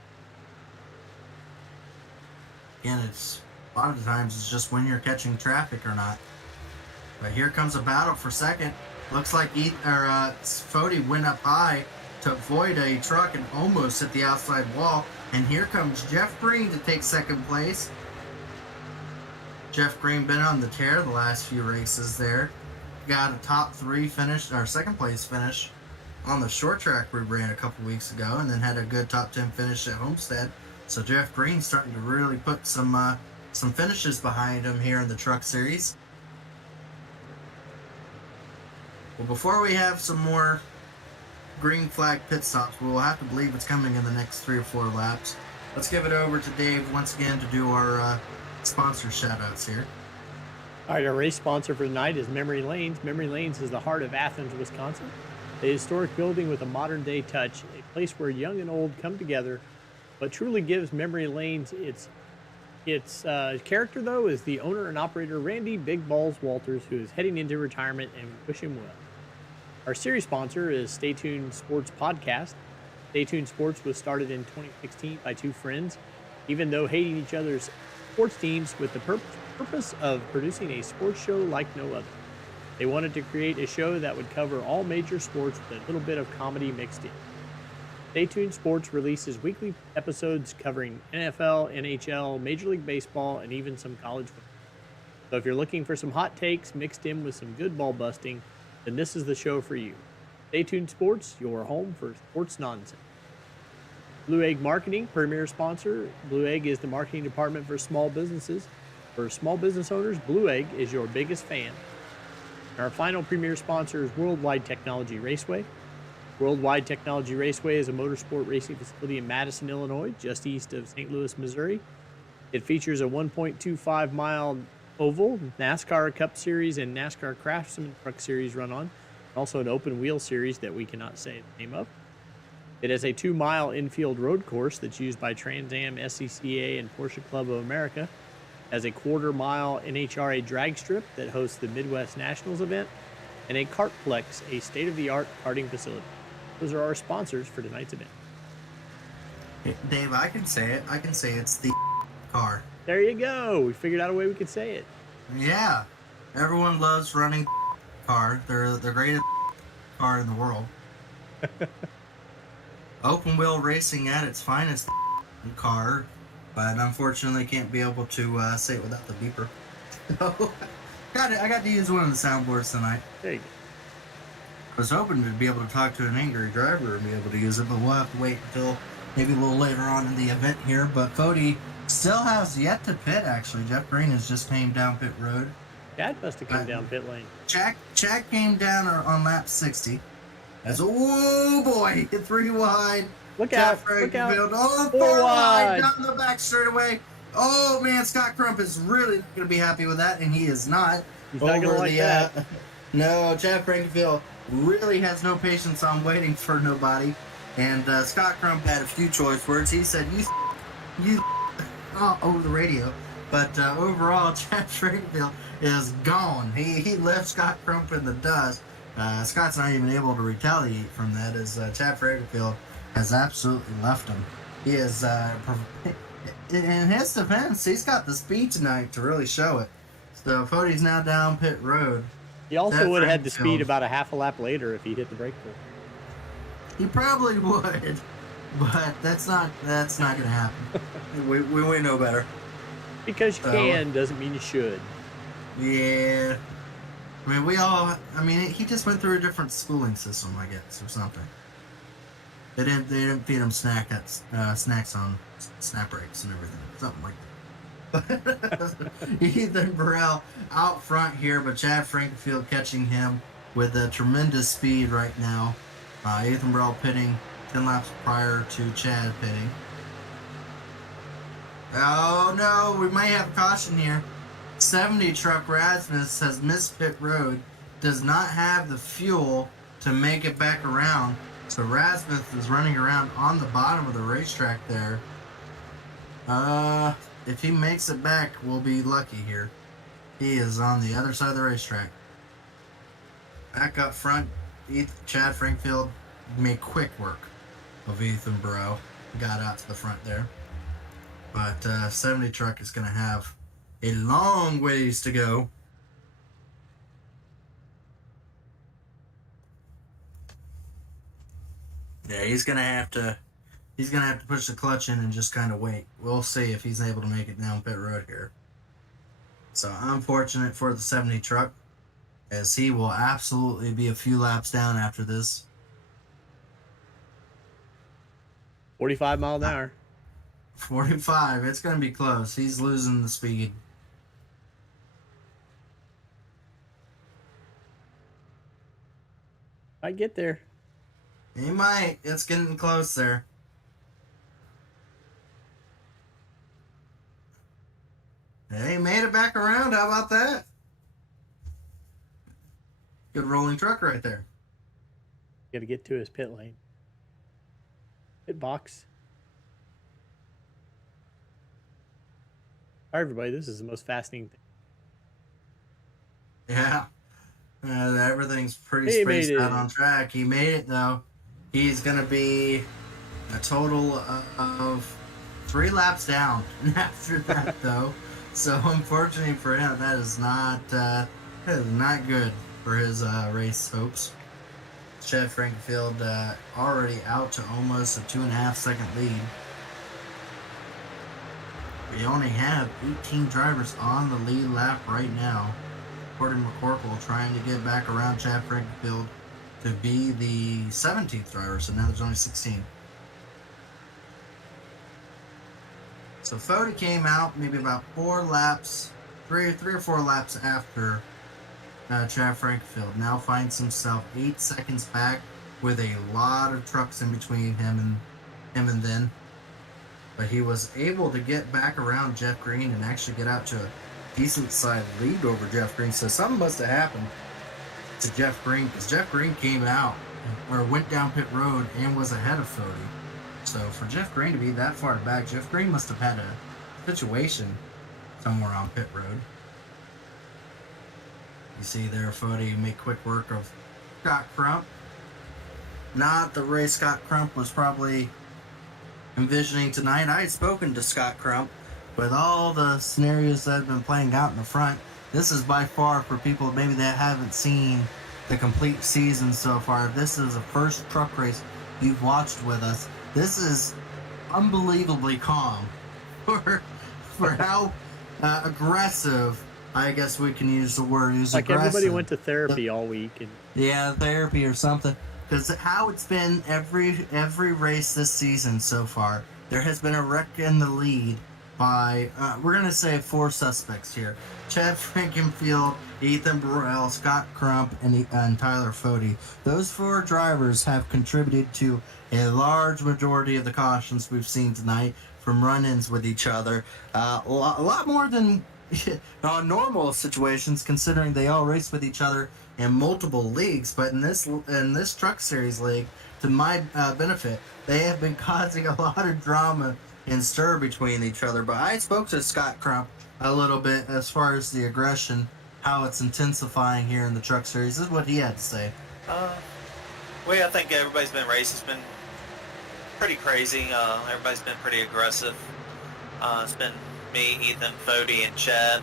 Again, it's a lot of the times it's just when you're catching traffic or not. But here comes a battle for second. Looks like Fody went up high to avoid a truck and almost hit the outside wall. And here comes Jeff Green to take second place. Jeff Green been on the tear the last few races there. Got a top 3 finish, or second place finish on the short track we ran a couple weeks ago, and then had a good top 10 finish at Homestead. So Jeff Green's starting to really put some finishes behind him here in the Truck Series. Well, before we have some more green flag pit stops, we'll have to believe it's coming in the next 3 or 4 laps. Let's give it over to Dave once again to do our sponsor shout-outs here. All right, our race sponsor for tonight is Memory Lanes. Memory Lanes is the heart of Athens, Wisconsin. A historic building with a modern-day touch, a place where young and old come together. What truly gives Memory Lanes its character, though, is the owner and operator, Randy Big Balls Walters, who is heading into retirement, and we wish him well. Our series sponsor is Stay Tuned Sports Podcast. Stay Tuned Sports was started in 2016 by 2 friends, even though hating each other's sports teams, with the purpose of producing a sports show like no other. They wanted to create a show that would cover all major sports with a little bit of comedy mixed in. Stay Tuned Sports releases weekly episodes covering NFL, NHL, Major League Baseball, and even some college football. So if you're looking for some hot takes mixed in with some good ball busting, then this is the show for you. Stay tuned Sports, your home for sports nonsense. Blue Egg Marketing, premier sponsor. Blue Egg is the marketing department for small businesses. For small business owners, Blue Egg is your biggest fan. Our final premier sponsor is Worldwide Technology Raceway. Worldwide Technology Raceway is a motorsport racing facility in Madison, Illinois, just east of St. Louis, Missouri. It features a 1.25-mile oval, NASCAR Cup Series, and NASCAR Craftsman Truck Series run on. Also an open wheel series that we cannot say the name of. It has a 2-mile infield road course that's used by Trans Am, SCCA, and Porsche Club of America. Has a 1/4-mile NHRA drag strip that hosts the Midwest Nationals event, and a Kartplex, a state-of-the-art karting facility. Those are our sponsors for tonight's event. Dave, I can say it. I can say it's the car. There you go. We figured out a way we could say it. Yeah. Everyone loves running car. They're the greatest car in the world. Open wheel racing at its finest car, but unfortunately can't be able to say it without the beeper. So, I got to use one of the soundboards tonight. There you go. I was hoping to be able to talk to an angry driver and be able to use it, but we'll have to wait until maybe a little later on in the event here. But Cody still has yet to pit, actually. Jeff Green has just came down pit road. Chad must have come down pit lane. Chad came down on lap 60. As oh boy, 3 wide. Look out! Look out! Oh, 4 wide down the back straightaway. Oh man, Scott Crump is really not going to be happy with that, and he is not. He's not going to like that. No, Chad Frankenfield really has no patience on waiting for nobody. And Scott Crump had a few choice words. He said, "You," over the radio. But overall, Chad Frankenfield is gone. He left Scott Crump in the dust. Scott's not even able to retaliate from that, as Chad Frankenfield has absolutely left him. He is, in his defense, he's got the speed tonight to really show it. So Cody's now down pit road. He also would have had the speed about a half a lap later if he hit the brake pull. He probably would, but that's not going to happen. we know better. Because you can doesn't mean you should. Yeah. I mean, he just went through a different schooling system, I guess, or something. They didn't feed him snacks on snap breaks and everything, something like that. Ethan Burrell out front here, but Chad Frankenfield catching him with a tremendous speed right now. Ethan Burrell pitting 10 laps prior to Chad pitting. Oh no, we might have caution here. 70 truck Rasmus has missed pit road, does not have the fuel to make it back around. So Rasmus is running around on the bottom of the racetrack there. If he makes it back, we'll be lucky here. He is on the other side of the racetrack. Back up front, Chad Frankfield made quick work of Ethan Burrow. Got out to the front there. But 70 truck is going to have a long ways to go. Yeah, he's gonna have to push the clutch in and just kind of wait. We'll see if he's able to make it down pit road here. So unfortunate for the 70 truck, as he will absolutely be a few laps down after this. 45 mile an hour. 45. It's gonna be close. He's losing the speed. I get there. He might. It's getting close there. Hey, made it back around. How about that? Good rolling truck right there. Got to get to his pit lane. Pit box. All right, everybody, this is the most fascinating thing. Yeah. Everything's pretty spaced out on track. He made it, though. He's going to be a total of 3 laps down after that, though. So, unfortunately for him, that is not good for his race hopes. Chad Frankenfield already out to almost a 2.5 second lead. We only have 18 drivers on the lead lap right now. Gordon McCorkle trying to get back around Chad Frankenfield to be the 17th driver, so now there's only 16. So Fody came out maybe about 4 laps, three or 4 laps after Chad Frankenfield. Now finds himself 8 seconds back with a lot of trucks in between him and then. But he was able to get back around Jeff Green and actually get out to a decent side lead over Jeff Green. So something must have happened to Jeff Green, because Jeff Green came out or went down pit road and was ahead of Fody. So for Jeff Green to be that far back, Jeff Green must have had a situation somewhere on pit road. You see there, Fody make quick work of Scott Crump. Not the race Scott Crump was probably envisioning tonight. I had spoken to Scott Crump. With all the scenarios that have been playing out in the front, this is by far, for people maybe that haven't seen the complete season so far, if this is the first truck race you've watched with us, this is unbelievably calm for how aggressive, I guess we can use the word, is like aggressive. Everybody went to therapy all week. And yeah, therapy or something. Because how it's been every race this season so far, there has been a wreck in the lead by, we're going to say 4 suspects here. Chad Frankenfield, Ethan Burrell, Scott Crump, and Tyler Fody. Those 4 drivers have contributed to a large majority of the cautions we've seen tonight from run-ins with each other. A lot more than normal situations, considering they all race with each other in multiple leagues. But in this Truck Series league, to my benefit, they have been causing a lot of drama and stir between each other. But I spoke to Scott Crump a little bit as far as the aggression, how it's intensifying here in the Truck Series. This is what he had to say. I think everybody's been racing. It's been pretty crazy. Everybody's been pretty aggressive. It's been me, Ethan, Fody, and Chad,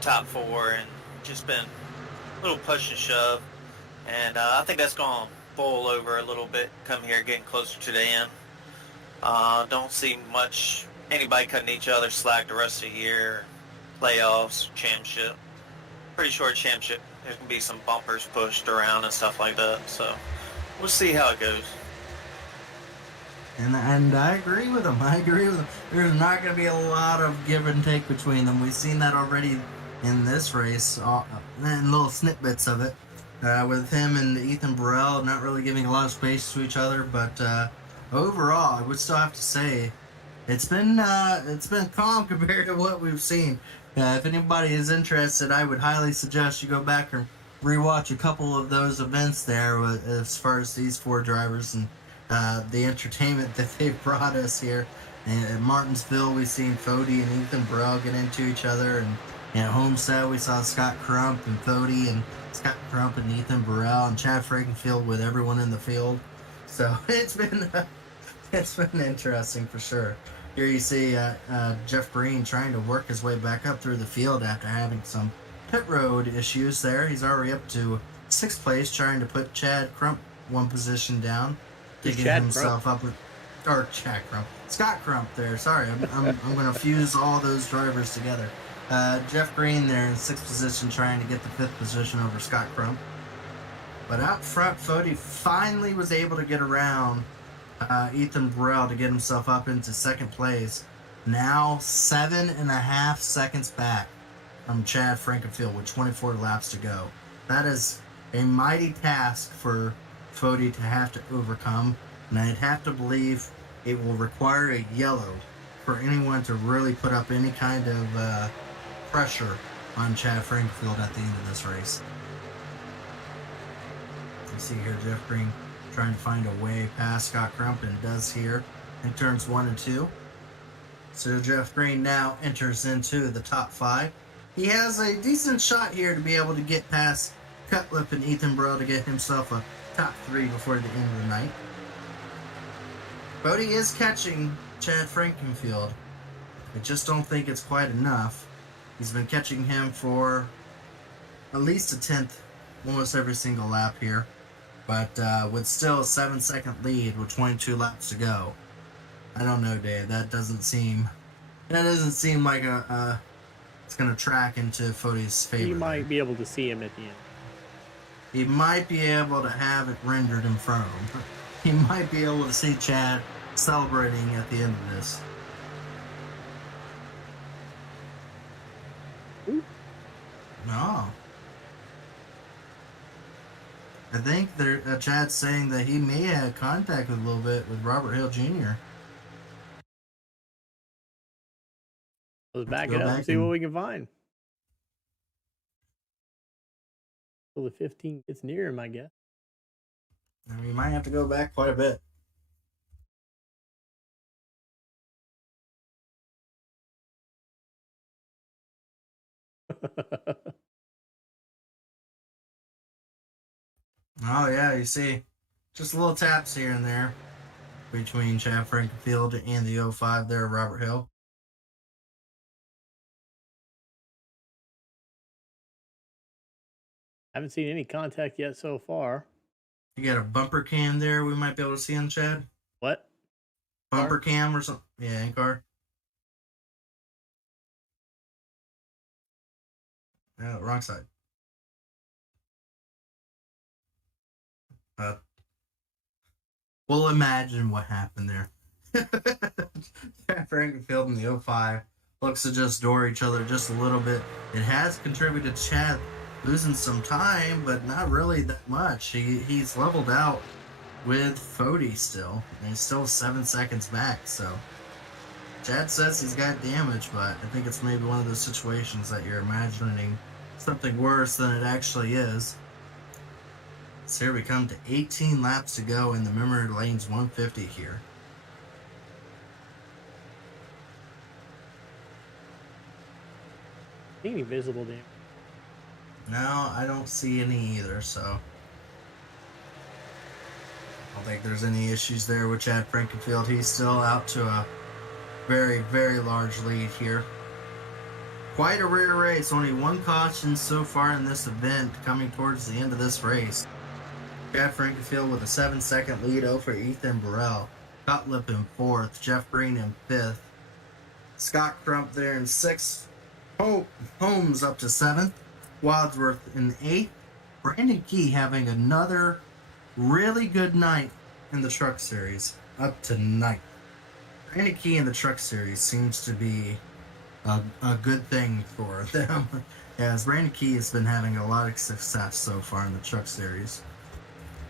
top 4, and just been a little push and shove. And I think that's going to boil over a little bit come here, getting closer to the end. Don't see much anybody cutting each other slack the rest of the year, playoffs, championship. Pretty sure championship, there can be some bumpers pushed around and stuff like that. So we'll see how it goes. And I agree with him. There's not going to be a lot of give and take between them. We've seen that already in this race, and little snippets of it, with him and Ethan Burrell not really giving a lot of space to each other. But overall, I would still have to say it's been calm compared to what we've seen. If anybody is interested, I would highly suggest you go back and rewatch a couple of those events there as far as these 4 drivers and the entertainment that they've brought us here. And at Martinsville, we've seen Fody and Ethan Burrell get into each other, and at Homestead, we saw Scott Crump and Fody and Scott Crump and Ethan Burrell and Chad Frankenfield with everyone in the field. So it's been interesting for sure. Here you see Jeff Green trying to work his way back up through the field after having some pit road issues there. He's already up to 6th place, trying to put Chad Crump 1 position down to get himself up with, or Chad Crump, Scott Crump there. Sorry, I'm going to fuse all those drivers together. Jeff Green there in 6th position, trying to get the 5th position over Scott Crump. But out front, Fody finally was able to get around Ethan Burrell to get himself up into 2nd place. Now 7.5 seconds back from Chad Frankenfield with 24 laps to go. That is a mighty task for Fody to have to overcome, and I'd have to believe it will require a yellow for anyone to really put up any kind of pressure on Chad Frankenfield at the end of this race. You see here Jeff Green trying to find a way past Scott Crump, and does here in turns 1 and 2. So Jeff Green now enters into the top 5. He has a decent shot here to be able to get past Cutlip and Ethan Burrell to get himself a top 3 before the end of the night. Fody is catching Chad Frankenfield. I just don't think it's quite enough. He's been catching him for at least a 10th almost every single lap here. But with still a 7-second lead with 22 laps to go. I don't know, Dave. That doesn't seem That doesn't seem like it's going to track into Fody's favor. You might be able to see him at the end. He might be able to have it rendered in front of him. He might be able to see Chad celebrating at the end of this. Ooh. No. I think Chad's saying that he may have contact with a little bit with Robert Hill Jr. Let's back it up and see what we can find. Till the 15 gets near him, I guess. I mean, you might have to go back quite a bit. Oh, yeah, you see, just little taps here and there between Chad Frankenfield and the 05 there, Robert Hill. Haven't seen any contact yet so far. You got a bumper cam there we might be able to see on Chad? What? Bumper cam or something? Yeah, in car. No, wrong side. We'll imagine what happened there. Chad Frankenfield and the 05 looks to just door each other just a little bit. It has contributed to Chad losing some time, but not really that much. He's leveled out with Fody still, and he's still 7 seconds back, so Chad says he's got damage, but I think it's maybe one of those situations that you're imagining something worse than it actually is. So here we come to 18 laps to go in the memory lanes 150 here. Any visible damage? No, I don't see any either, so I don't think there's any issues there with Chad Frankenfield. He's still out to a very, very large lead here. Quite a rare race. Only one caution so far in this event coming towards the end of this race. Chad Frankenfield with a 7-second lead over Ethan Burrell. Cutlip in 4th. Jeff Green in 5th. Scott Crump there in 6th. Holmes up to 7th. Wadsworth in 8th. Brandon Key having another really good night in the Truck Series. Up to 9th. Brandon Key in the Truck Series seems to be a good thing for them. As Brandon Key has been having a lot of success so far in the Truck Series.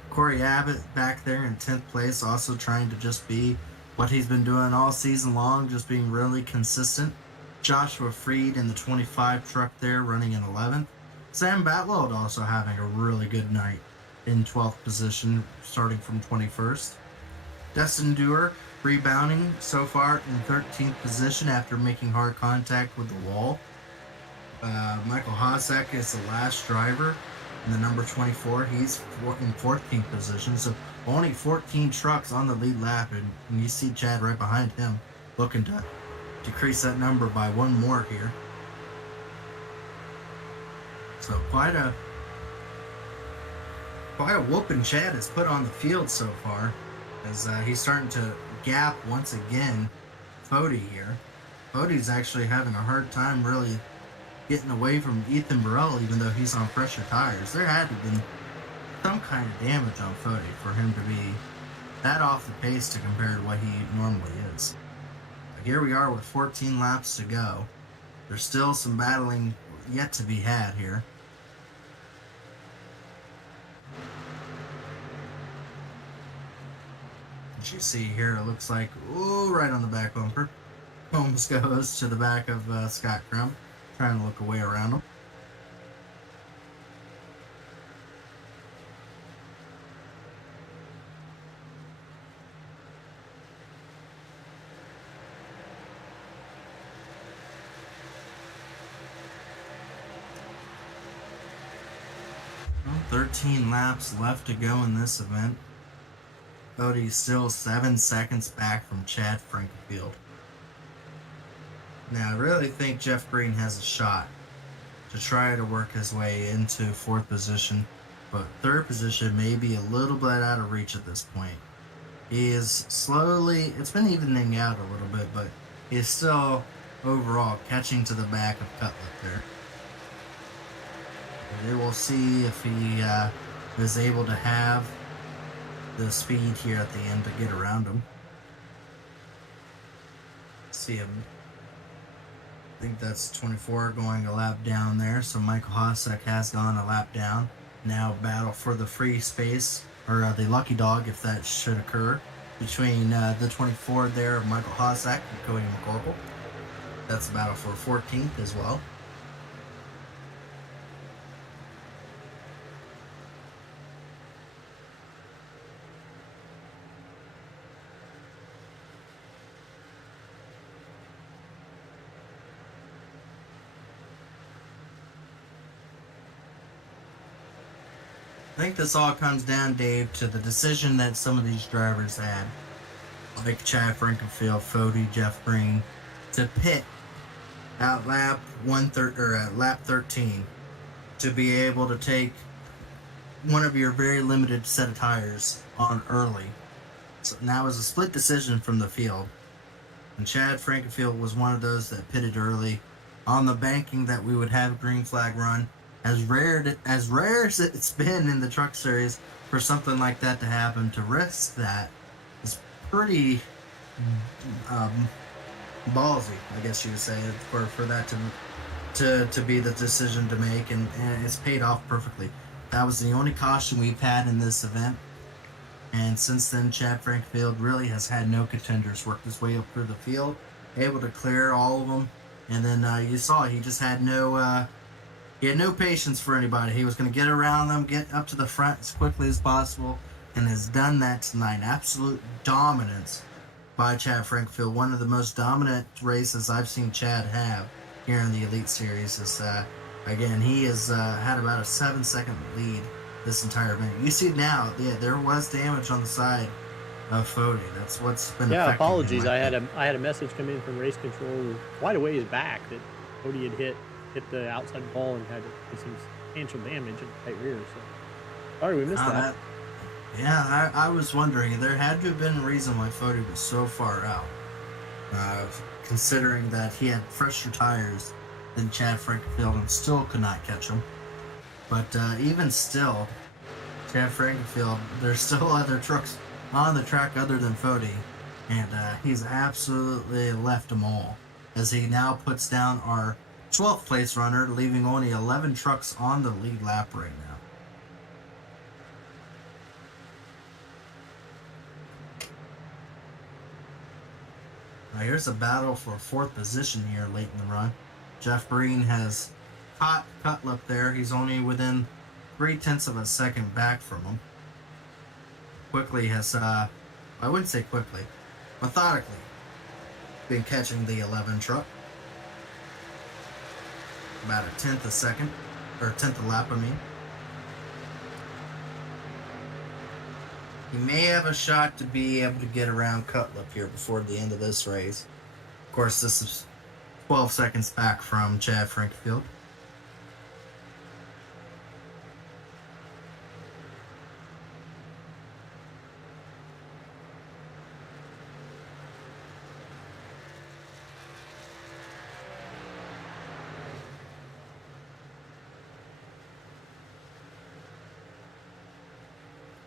Corey Abbott back there in 10th place, also trying to just be what he's been doing all season long, just being really consistent. Joshua Freed in the 25 truck there, running in 11th. Sam Batlow also having a really good night in 12th position, starting from 21st. Dustin Dewar rebounding so far in 13th position after making hard contact with the wall. Michael Hossack is the last driver in the number 24. He's in 14th position, so only 14 trucks on the lead lap, and you see Chad right behind him looking to decrease that number by one more here. So quite a whooping Chad has put on the field so far, as he's starting to gap once again Fody here. Fody's actually having a hard time really getting away from Ethan Burrell, even though he's on pressure tires. There had to have been some kind of damage on Fody for him to be that off the pace to compare to what he normally is. But here we are with 14 laps to go. There's still some battling yet to be had here. As you see here, it looks like, ooh, right on the back bumper. Holmes goes to the back of Scott Crump, trying to look away around him. Well, 13 laps left to go in this event. Cody's still 7 seconds back from Chad Frankenfield. Now, I really think Jeff Green has a shot to try to work his way into 4th position, but 3rd position may be a little bit out of reach at this point. He is slowly, it's been evening out a little bit, but he's still overall, catching to the back of Cutlip there. We will see if he is able to have the speed here at the end to get around him. See him. I think that's 24 going a lap down there. So Michael Hossack has gone a lap down. Now battle for the free space, or the lucky dog if that should occur, between the 24 there of Michael Hossack and Cody McCorkle. That's a battle for 14th as well. I think this all comes down, Dave, to the decision that some of these drivers had, like Chad Frankenfield, Fody, Jeff Green, to pit at lap 13 to be able to take one of your very limited set of tires on early. So that was a split decision from the field. And Chad Frankenfield was one of those that pitted early on the banking that we would have a green flag run. As rare as it's been in the truck series for something like that to happen, to risk that is pretty ballsy, I guess you would say, for that to be the decision to make, and it's paid off perfectly. That was the only caution we've had in this event, and since then Chad Frankfield really has had no contenders. Worked his way up through the field, able to clear all of them, and then you saw he just had no he had no patience for anybody. He was going to get around them, get up to the front as quickly as possible, and has done that tonight. Absolute dominance by Chad Frankfield. One of the most dominant races I've seen Chad have here in the Elite Series. Is again, he has had about a 7-second lead this entire event. You see now, yeah, there was damage on the side of Fody. That's what's been affecting apologies. him, I had a message come in from race control quite a ways back that Fody had hit the outside ball and had some substantial damage in the right rear. So sorry we missed that. Yeah, I was wondering. There had to have been a reason why Fody was so far out, considering that he had fresher tires than Chad Frankenfield and still could not catch him. But even still, Chad Frankenfield, there's still other trucks on the track other than Fody, and he's absolutely left them all as he now puts down our 12th place runner, leaving only 11 trucks on the lead lap right now. Now here's a battle for 4th position here late in the run. Jeff Green has caught Cutlip there. He's only within 0.3 of a second back from him. Quickly has, I wouldn't say quickly, methodically been catching the 11 truck. About a 10th a second, or 10th a lap, I mean. He may have a shot to be able to get around Cutlip here before the end of this race. Of course, this is 12 seconds back from Chad Frankfield.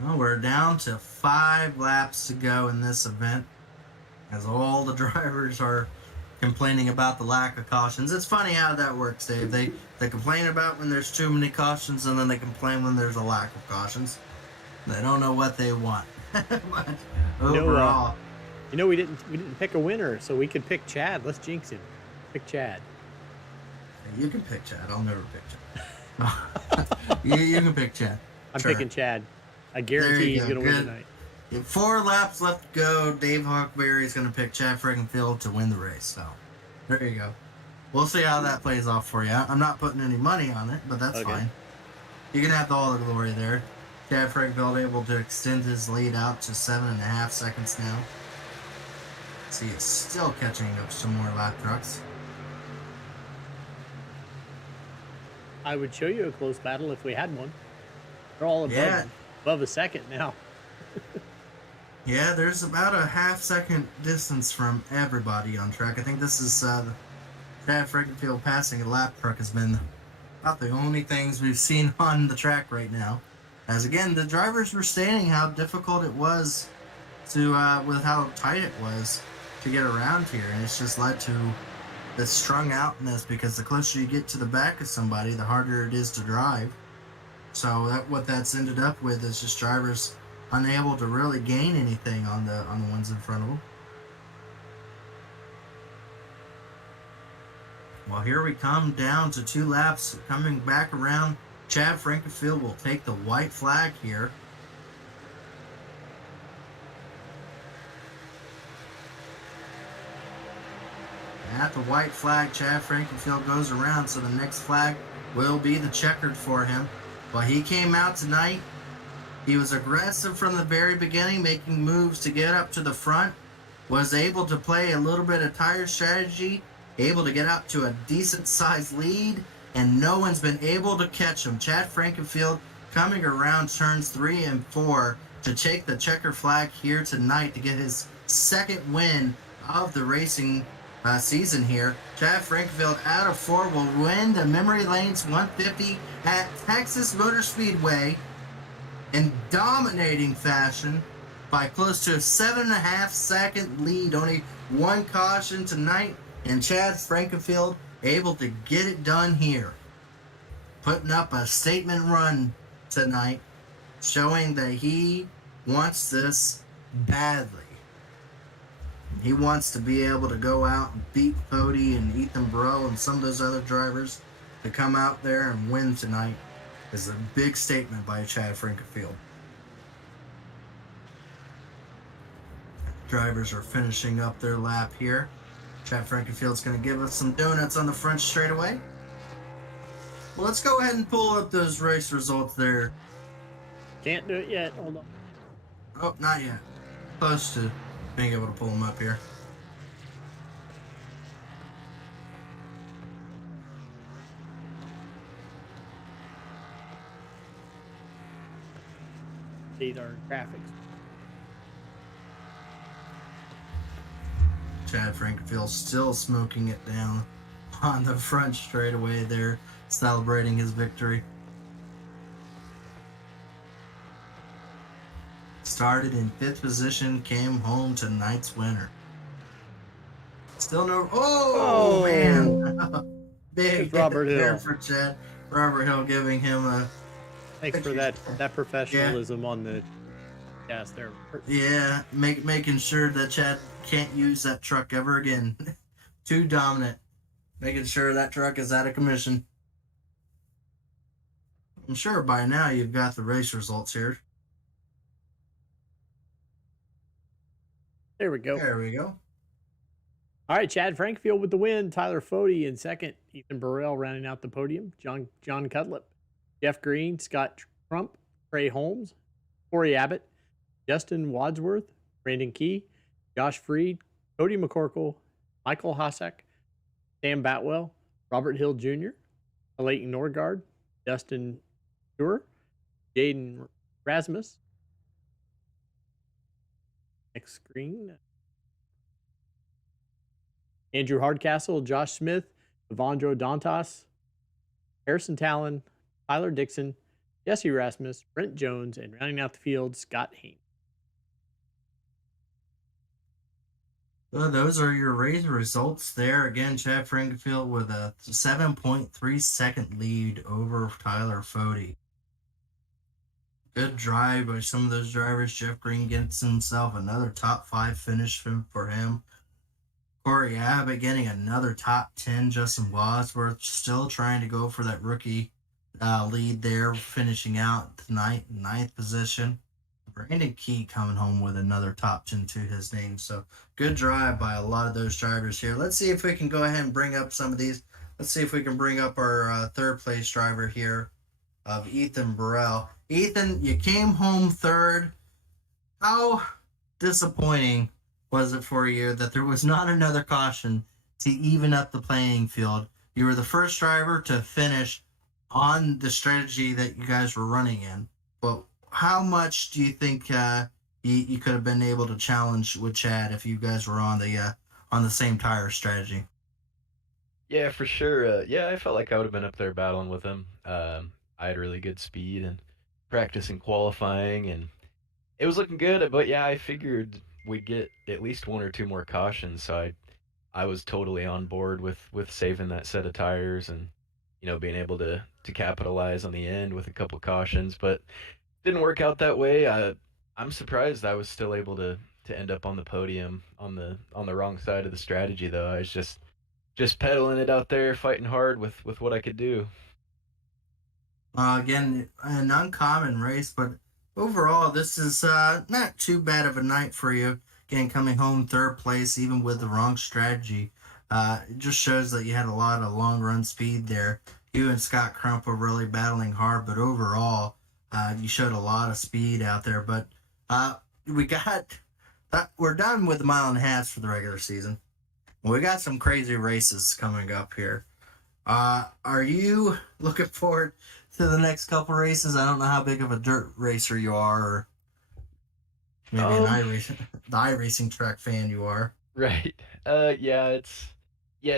Well, we're down to 5 laps to go in this event, as all the drivers are complaining about the lack of cautions. It's funny how that works, Dave. They complain about when there's too many cautions, and then they complain when there's a lack of cautions. They don't know what they want. But overall, we didn't pick a winner, so we could pick Chad. Let's jinx him. Pick Chad. You can pick Chad. I'll never pick Chad. you can pick Chad. I'm picking Chad. I guarantee he's going to win tonight. 4 laps left to go. Dave Huckleberry is going to pick Chad Frankenfield to win the race. So, there you go. We'll see how that plays off for you. I'm not putting any money on it, but that's fine. You can have all the glory there. Chad Frankenfield able to extend his lead out to 7.5 seconds now. See, it's still catching up some more lap trucks. I would show you a close battle if we had one. They're all above a second now. Yeah, there's about a half-second distance from everybody on track. I think this is Chad Frankenfield passing a lap truck has been about the only things we've seen on the track right now. As again, the drivers were stating how difficult it was to, with how tight it was to get around here, and it's just led to this strung outness because the closer you get to the back of somebody, the harder it is to drive. So what that's ended up with is just drivers unable to really gain anything on the ones in front of them. Well, here we come down to 2 laps, coming back around. Chad Frankenfield will take the white flag here. At the white flag, Chad Frankenfield goes around, so the next flag will be the checkered for him. But he came out tonight. He was aggressive from the very beginning, making moves to get up to the front. Was able to play a little bit of tire strategy, able to get up to a decent-sized lead, and no one's been able to catch him. Chad Frankenfield coming around turns 3 and 4 to take the checker flag here tonight to get his second win of the racing season here. Chad Frankenfield out of 4 will win the Memory Lanes 150 at Texas Motor Speedway in dominating fashion by close to a 7.5 second lead. Only one caution tonight, and Chad Frankenfield able to get it done here, putting up a statement run tonight, showing that he wants this badly. He wants to be able to go out and beat Cody and Ethan Burrell and some of those other drivers to come out there and win tonight. Is a big statement by Chad Frankenfield. Drivers are finishing up their lap here. Chad Frankenfield's going to give us some donuts on the front straightaway. Well, let's go ahead and pull up those race results there. Can't do it yet. Hold on. Oh, not yet. Close to being able to pull them up here. These are graphics. Chad Frankenfield still smoking it down on the front straightaway there, celebrating his victory. Started in 5th position, came home tonight's winner. Still no. Oh, man! Big Robert hit there Hill. for Chad. Robert Hill giving him a. Thanks for that professionalism on the gas there. Yeah, making sure that Chad can't use that truck ever again. Too dominant. Making sure that truck is out of commission. I'm sure by now you've got the race results here. There we go. There we go. All right, Chad Frankfield with the win. Tyler Fody in second. Ethan Burrell rounding out the podium. John Cutlip, Jeff Green, Scott Crump, Trey Holmes, Corey Abbott, Justin Wadsworth, Brandon Key, Josh Freed, Cody McCorkle, Michael Hossack, Sam Batwell, Robert Hill Jr., Leighton Norgard, Dustin Stewart, Jaden Rasmus. Next screen. Andrew Hardcastle, Josh Smith, Evandro Dantas, Harrison Talon, Tyler Dixon, Jesse Rasmus, Brent Jones, and rounding out the field, Scott Haynes. Well, those are your race results there. Again, Chad Frankenfield with a 7.3 second lead over Tyler Fody. Good drive by some of those drivers. Jeff Green gets himself another top 5 finish for him. Corey Abbott getting another top 10. Justin Wadsworth still trying to go for that rookie lead there, finishing out tonight in 9th position. Brandon Key coming home with another top 10 to his name. So good drive by a lot of those drivers here. Let's see if we can go ahead and bring up some of these. Let's see if we can bring up our 3rd place driver here of Ethan Burrell. Ethan, you came home 3rd. How disappointing was it for you that there was not another caution to even up the playing field? You were the first driver to finish on the strategy that you guys were running in. But how much do you think you could have been able to challenge with Chad if you guys were on the same tire strategy? Yeah, for sure. Yeah, I felt like I would have been up there battling with him. I had really good speed and practice in qualifying, and it was looking good. But yeah, I figured we'd get at least one or two more cautions, so I was totally on board with saving that set of tires and being able to capitalize on the end with a couple cautions. But didn't work out that way. I'm surprised I was still able to end up on the podium on the wrong side of the strategy though. I was just pedaling it out there, fighting hard with what I could do. Again, an uncommon race, but overall, this is not too bad of a night for you. Again, coming home third place, even with the wrong strategy, it just shows that you had a lot of long run speed there. You and Scott Crump were really battling hard, but overall, you showed a lot of speed out there. But we got we're done with the mile and a half for the regular season. We got some crazy races coming up here. Are you looking forward to the next couple races? I don't know how big of a dirt racer you are, or maybe an the iRacing track fan you are. Right. Yeah,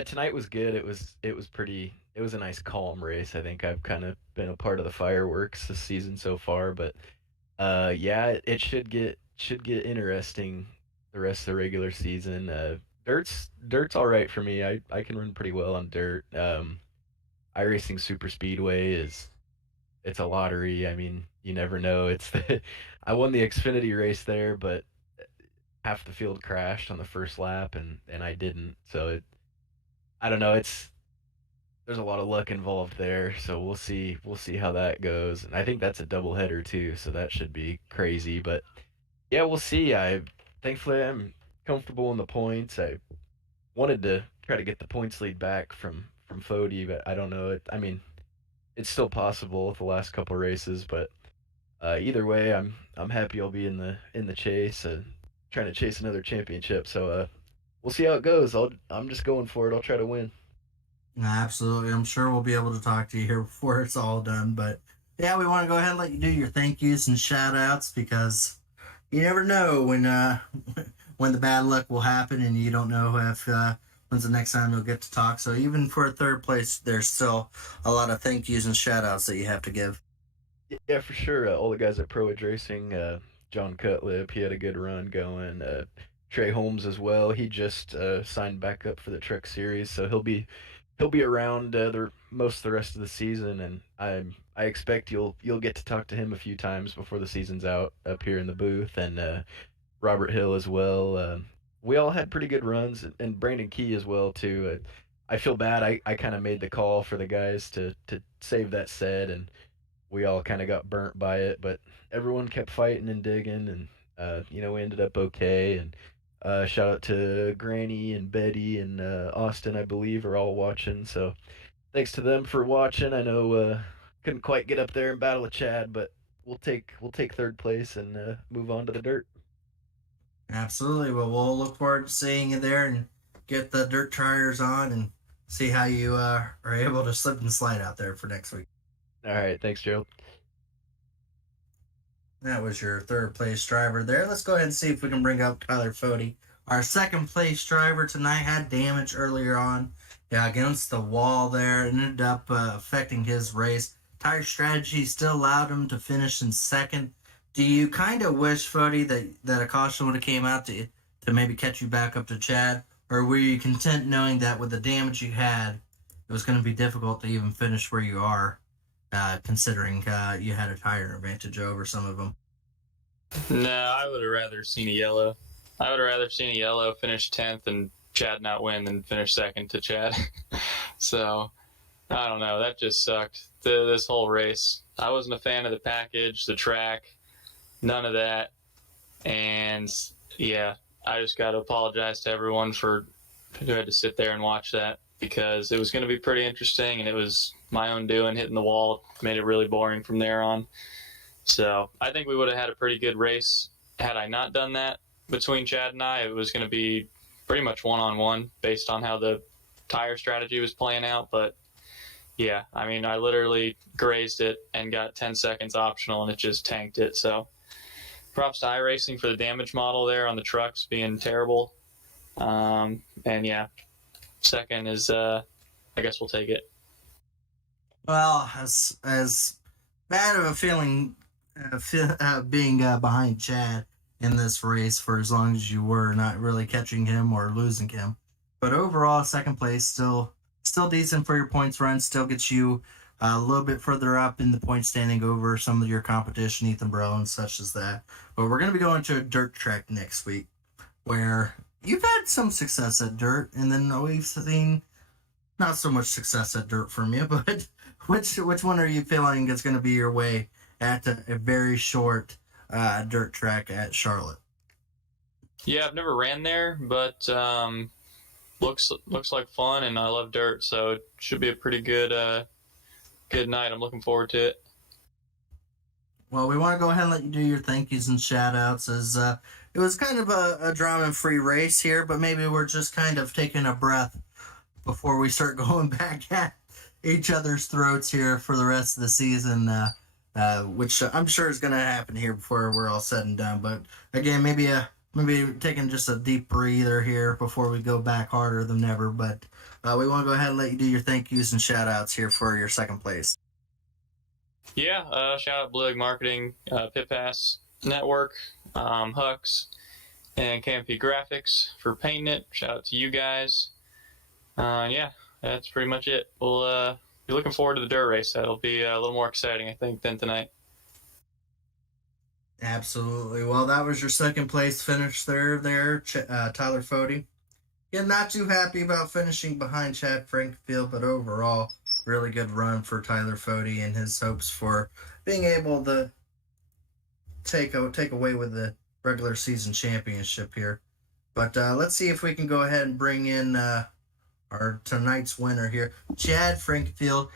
tonight was good. It was a nice calm race. I think I've kind of been a part of the fireworks this season so far, but yeah, it should get interesting the rest of the regular season. Dirt's all right for me. I can run pretty well on dirt. iRacing Super Speedway it's a lottery. I mean, you never know. I won the Xfinity race there, but half the field crashed on the first lap, and I didn't. So I don't know. There's a lot of luck involved there. So we'll see how that goes. And I think that's a doubleheader too, so that should be crazy. But yeah, we'll see. Thankfully I'm comfortable in the points. I wanted to try to get the points lead back from Fody, but I don't know. I mean, it's still possible with the last couple races, but either way, I'm happy I'll be in the chase, trying to chase another championship. So we'll see how it goes. I'm just going for it. I'll try to win. Absolutely. I'm sure we'll be able to talk to you here before it's all done. But yeah, we want to go ahead and let you do your thank yous and shout outs because you never know when when the bad luck will happen, and you don't know if when's the next time you'll get to talk. So even for third place, there's still a lot of thank yous and shout outs that you have to give. Yeah, for sure. All the guys at Pro Edge Racing, John Cutlip, he had a good run going. Trey Holmes as well. He just signed back up for the Truck Series, so he'll be around the most of the rest of the season, and I expect you'll get to talk to him a few times before the season's out up here in the booth, and Robert Hill as well. We all had pretty good runs, and Brandon Key as well too. I feel bad. I kind of made the call for the guys to save that set, and we all kind of got burnt by it, but everyone kept fighting and digging, and we ended up okay. And shout out to Granny and Betty and Austin, I believe, are all watching. So thanks to them for watching. I know couldn't quite get up there and battle with Chad, but we'll take third place and move on to the dirt. Absolutely. Well, we'll look forward to seeing you there and get the dirt tires on and see how you are able to slip and slide out there for next week. All right, thanks, Gerald. That was your third place driver there. Let's go ahead and see if we can bring up Tyler Fody. Our second place driver tonight had damage earlier on. Yeah, against the wall there. It ended up affecting his race. Tire strategy still allowed him to finish in second. Do you kind of wish, Fody, that a caution would have came out to maybe catch you back up to Chad? Or were you content knowing that with the damage you had, it was going to be difficult to even finish where you are? Considering you had a tire advantage over some of them. No, I would have rather seen a yellow. I would have rather seen a yellow finish 10th and Chad not win than finish second to Chad. So, I don't know. That just sucked. This whole race. I wasn't a fan of the package, the track, none of that. And, yeah, I just got to apologize to everyone who had to sit there and watch that, because it was going to be pretty interesting, and it was my own doing, hitting the wall, made it really boring from there on. So I think we would have had a pretty good race had I not done that between Chad and I. It was going to be pretty much one-on-one based on how the tire strategy was playing out. But, yeah, I mean, I literally grazed it and got 10 seconds optional, and it just tanked it. So props to iRacing for the damage model there on the trucks being terrible. And, yeah, second is I guess we'll take it. Well, as bad of a feeling being behind Chad in this race for as long as you were, not really catching him or losing him, but overall second place still decent for your points run. Still gets you a little bit further up in the point standing over some of your competition, Ethan Burrell and such as that. But we're going to be going to a dirt track next week, where you've had some success at dirt, and then we've seen not so much success at dirt from you. But which one are you feeling is going to be your way at a very short dirt track at Charlotte? Yeah, I've never ran there, but looks like fun, and I love dirt, so it should be a pretty good night. I'm looking forward to it. Well, we want to go ahead and let you do your thank yous and shout outs, as it was kind of a drama free race here, but maybe we're just kind of taking a breath before we start going back at each other's throats here for the rest of the season, which I'm sure is going to happen here before we're all said and done. But again, maybe taking just a deep breather here before we go back harder than ever. But we want to go ahead and let you do your thank yous and shout outs here for your second place. Yeah, shout out Blue Egg Marketing, Pit Pass Network, Hux, and KMP Graphics for painting it. Shout out to you guys. Yeah, that's pretty much it. We'll be looking forward to the dirt race. That'll be a little more exciting, I think, than tonight. Absolutely. Well, that was your second place finish there, Tyler Fody. Yeah, not too happy about finishing behind Chad Frankfield, but overall, really good run for Tyler Fody and his hopes for being able to take away with the regular season championship here. But let's see if we can go ahead and bring in our tonight's winner here, Chad Frankfield.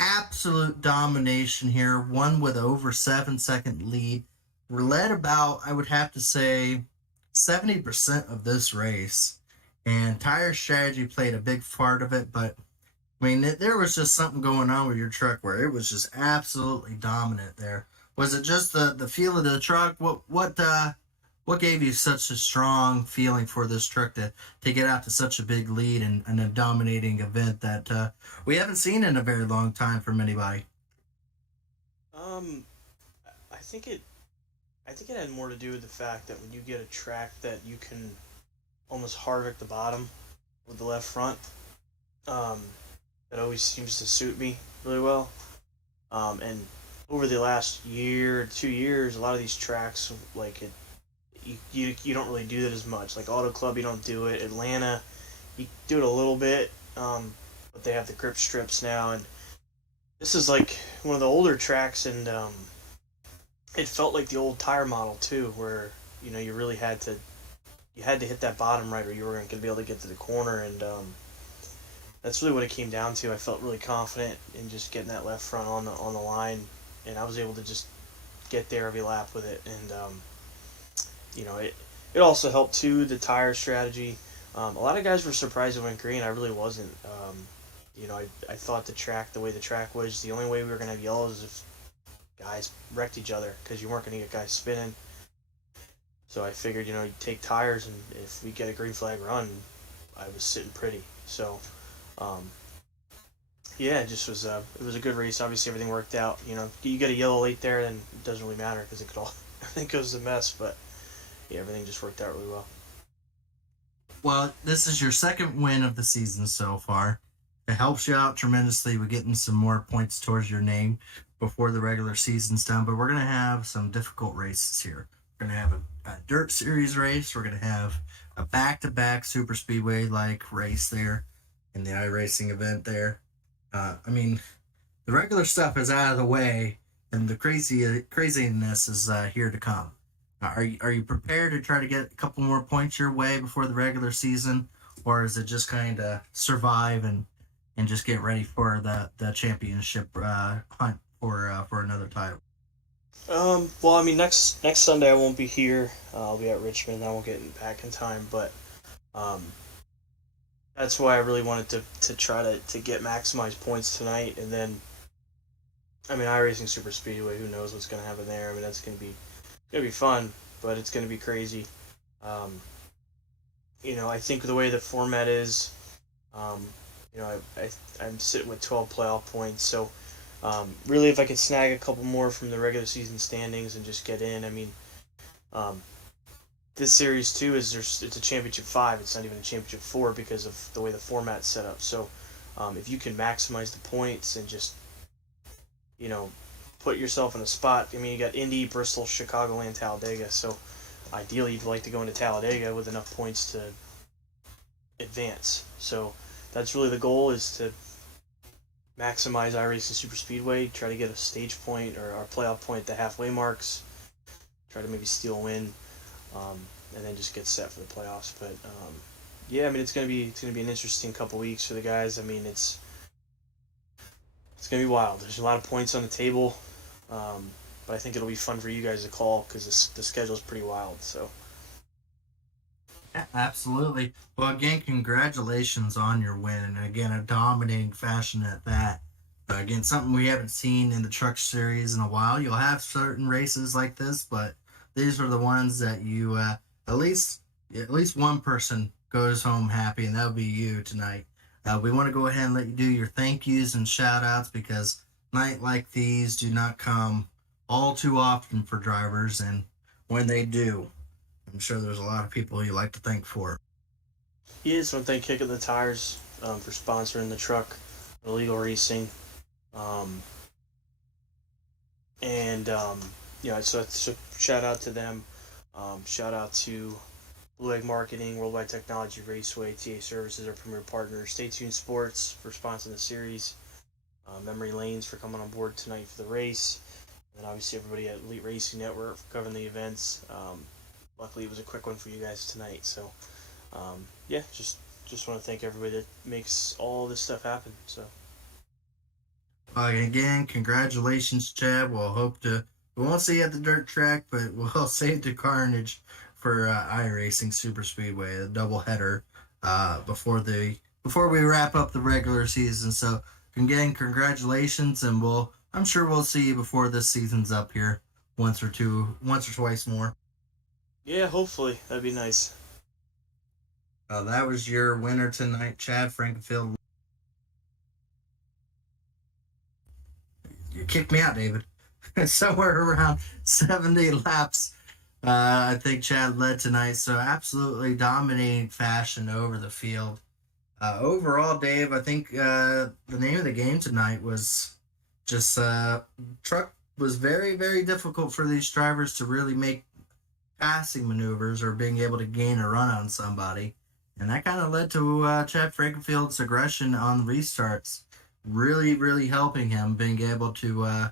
Absolute domination here, won with over 7-second lead. Led about, I would have to say, 70% of this race. And tire strategy played a big part of it, but I mean, there was just something going on with your truck where it was just absolutely dominant there. Was it just the feel of the truck? What gave you such a strong feeling for this truck to get out to such a big lead and a dominating event that we haven't seen in a very long time from anybody? I think it had more to do with the fact that when you get a track that you can almost Harvick the bottom with the left front, that always seems to suit me really well. And over the last year, 2 years, a lot of these tracks, like you don't really do that as much. Like Auto Club, you don't do it. Atlanta, you do it a little bit, but they have the grip strips now, and this is like one of the older tracks, and it felt like the old tire model too, where you really had to hit that bottom right, or you were going to be able to get to the corner, and that's really what it came down to. I felt really confident in just getting that left front on the line, and I was able to just get there every lap with it, and it also helped too, the tire strategy. A lot of guys were surprised it went green. I really wasn't. I thought the way the track was, the only way we were going to have yellows is if guys wrecked each other, because you weren't going to get guys spinning. So I figured, you take tires, and if we get a green flag run, I was sitting pretty. So, yeah, it was a good race. Obviously, everything worked out. You get a yellow late there, then it doesn't really matter because everything goes a mess. But yeah, everything just worked out really well. Well, this is your second win of the season so far. It helps you out tremendously with getting some more points towards your name before the regular season's done. But we're going to have some difficult races here. We're going to have a dirt series race. We're going to have a back-to-back super speedway-like race there in the iRacing event there. The regular stuff is out of the way, and the craziness is here to come. Are you prepared to try to get a couple more points your way before the regular season, or is it just kind of survive and just get ready for the championship hunt for another title? Well, next Sunday I won't be here. I'll be at Richmond. I won't get back in time, but that's why I really wanted to try to get maximized points tonight, and then iRacing Super Speedway. Who knows what's going to happen there? That's going to be fun, but it's going to be crazy. I think the way the format is, I'm sitting with 12 playoff points. So really, if I can snag a couple more from the regular season standings and just get in, I mean, this series too it's a championship 5. It's not even a championship 4 because of the way the format's set up. So if you can maximize the points and just put yourself in a spot. I mean, you got Indy, Bristol, Chicagoland, Talladega. So ideally, you'd like to go into Talladega with enough points to advance. So that's really the goal, is to maximize iRacing Super Speedway, try to get a stage point or our playoff point at the halfway marks, try to maybe steal a win, and then just get set for the playoffs. But yeah, I mean, it's gonna be an interesting couple weeks for the guys. I mean, it's gonna be wild. There's a lot of points on the table, but I think it'll be fun for you guys to call because the schedule's pretty wild. So. Yeah, absolutely. Well, again, congratulations on your win, and again, a dominating fashion at that. Again, something we haven't seen in the Truck Series in a while. You'll have certain races like this, but these are the ones that you at least one person goes home happy, and that'll be you tonight. We want to go ahead and let you do your thank yous and shout outs, because night like these do not come all too often for drivers, and when they do, I'm sure there's a lot of people you like to thank for. Yeah, just want to thank Kicking the Tires for sponsoring the truck, Illegal Racing. So shout out to them. Shout out to Blue Egg Marketing, Worldwide Technology Raceway, TA Services, our premier partner. Stay Tuned Sports for sponsoring the series. Memory Lanes for coming on board tonight for the race. And then obviously everybody at Elite Racing Network for covering the events. Luckily, it was a quick one for you guys tonight. So, just want to thank everybody that makes all this stuff happen. So, again, congratulations, Chad. We won't see you at the dirt track, but we'll save the carnage for iRacing Super Speedway, a doubleheader before we wrap up the regular season. So, again, congratulations, and I'm sure we'll see you before this season's up here once or twice more. Yeah, hopefully. That'd be nice. That was your winner tonight, Chad Frankenfield. You kicked me out, David. Somewhere around 70 laps, I think Chad led tonight. So absolutely dominating fashion over the field. Overall, Dave, I think the name of the game tonight was just truck was very, very difficult for these drivers to really make passing maneuvers or being able to gain a run on somebody. And that kind of led to Chad Frankenfield's aggression on the restarts, really, really helping him being able to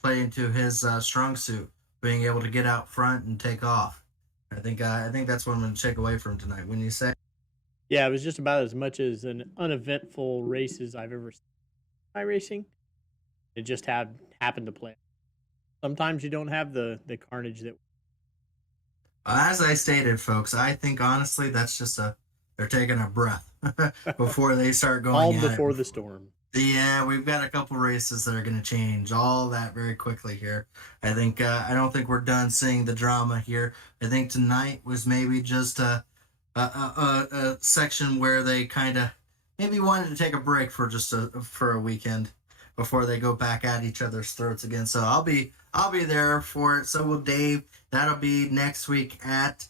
play into his strong suit, being able to get out front and take off. I think that's what I'm going to take away from tonight. Wouldn't you say? Yeah, it was just about as much as an uneventful race as I've ever seen by racing. It just happened to play. Sometimes you don't have the carnage that. As I stated, folks, I think honestly that's just they're taking a breath before they start going. Calm before the storm. Yeah, we've got a couple races that are going to change all that very quickly here. I don't think we're done seeing the drama here. I think tonight was maybe just a section where they kind of maybe wanted to take a break for a weekend before they go back at each other's throats again. So I'll be there for it. So will Dave. That'll be next week at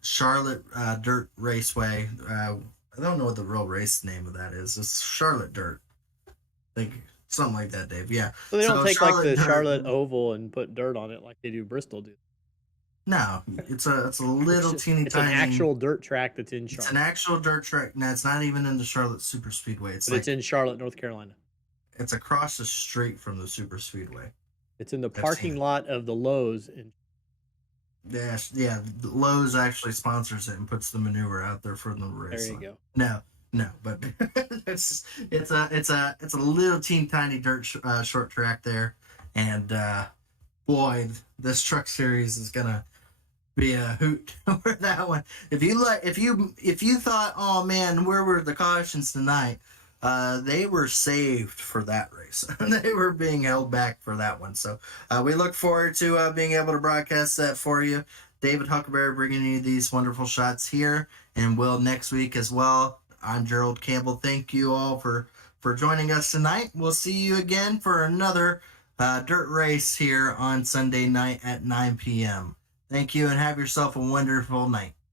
Charlotte Dirt Raceway. I don't know what the real race name of that is. It's Charlotte Dirt. I think something like that, Dave. Yeah. So they don't take Charlotte like the Dirt, Charlotte Oval and put dirt on it like they do Bristol do. No, it's a little teeny it's tiny. It's an actual dirt track that's in Charlotte. It's an actual dirt track. No, it's not even in the Charlotte Super Speedway. It's in Charlotte, North Carolina. It's across the street from the Super Speedway. It's in the parking lot of the Lowe's. Yeah. Lowe's actually sponsors it and puts the maneuver out there for the race. There you go. No, but it's a little teeny tiny dirt short track there, and boy, this truck series is gonna be a hoot for that one. If you thought, oh man, where were the cautions tonight? They were saved for that race. They were being held back for that one. So we look forward to being able to broadcast that for you. David Huckleberry bringing you these wonderful shots here, and will next week as well. I'm Gerald Campbell. Thank you all for joining us tonight. We'll see you again for another dirt race here on Sunday night at 9 p.m. Thank you and have yourself a wonderful night.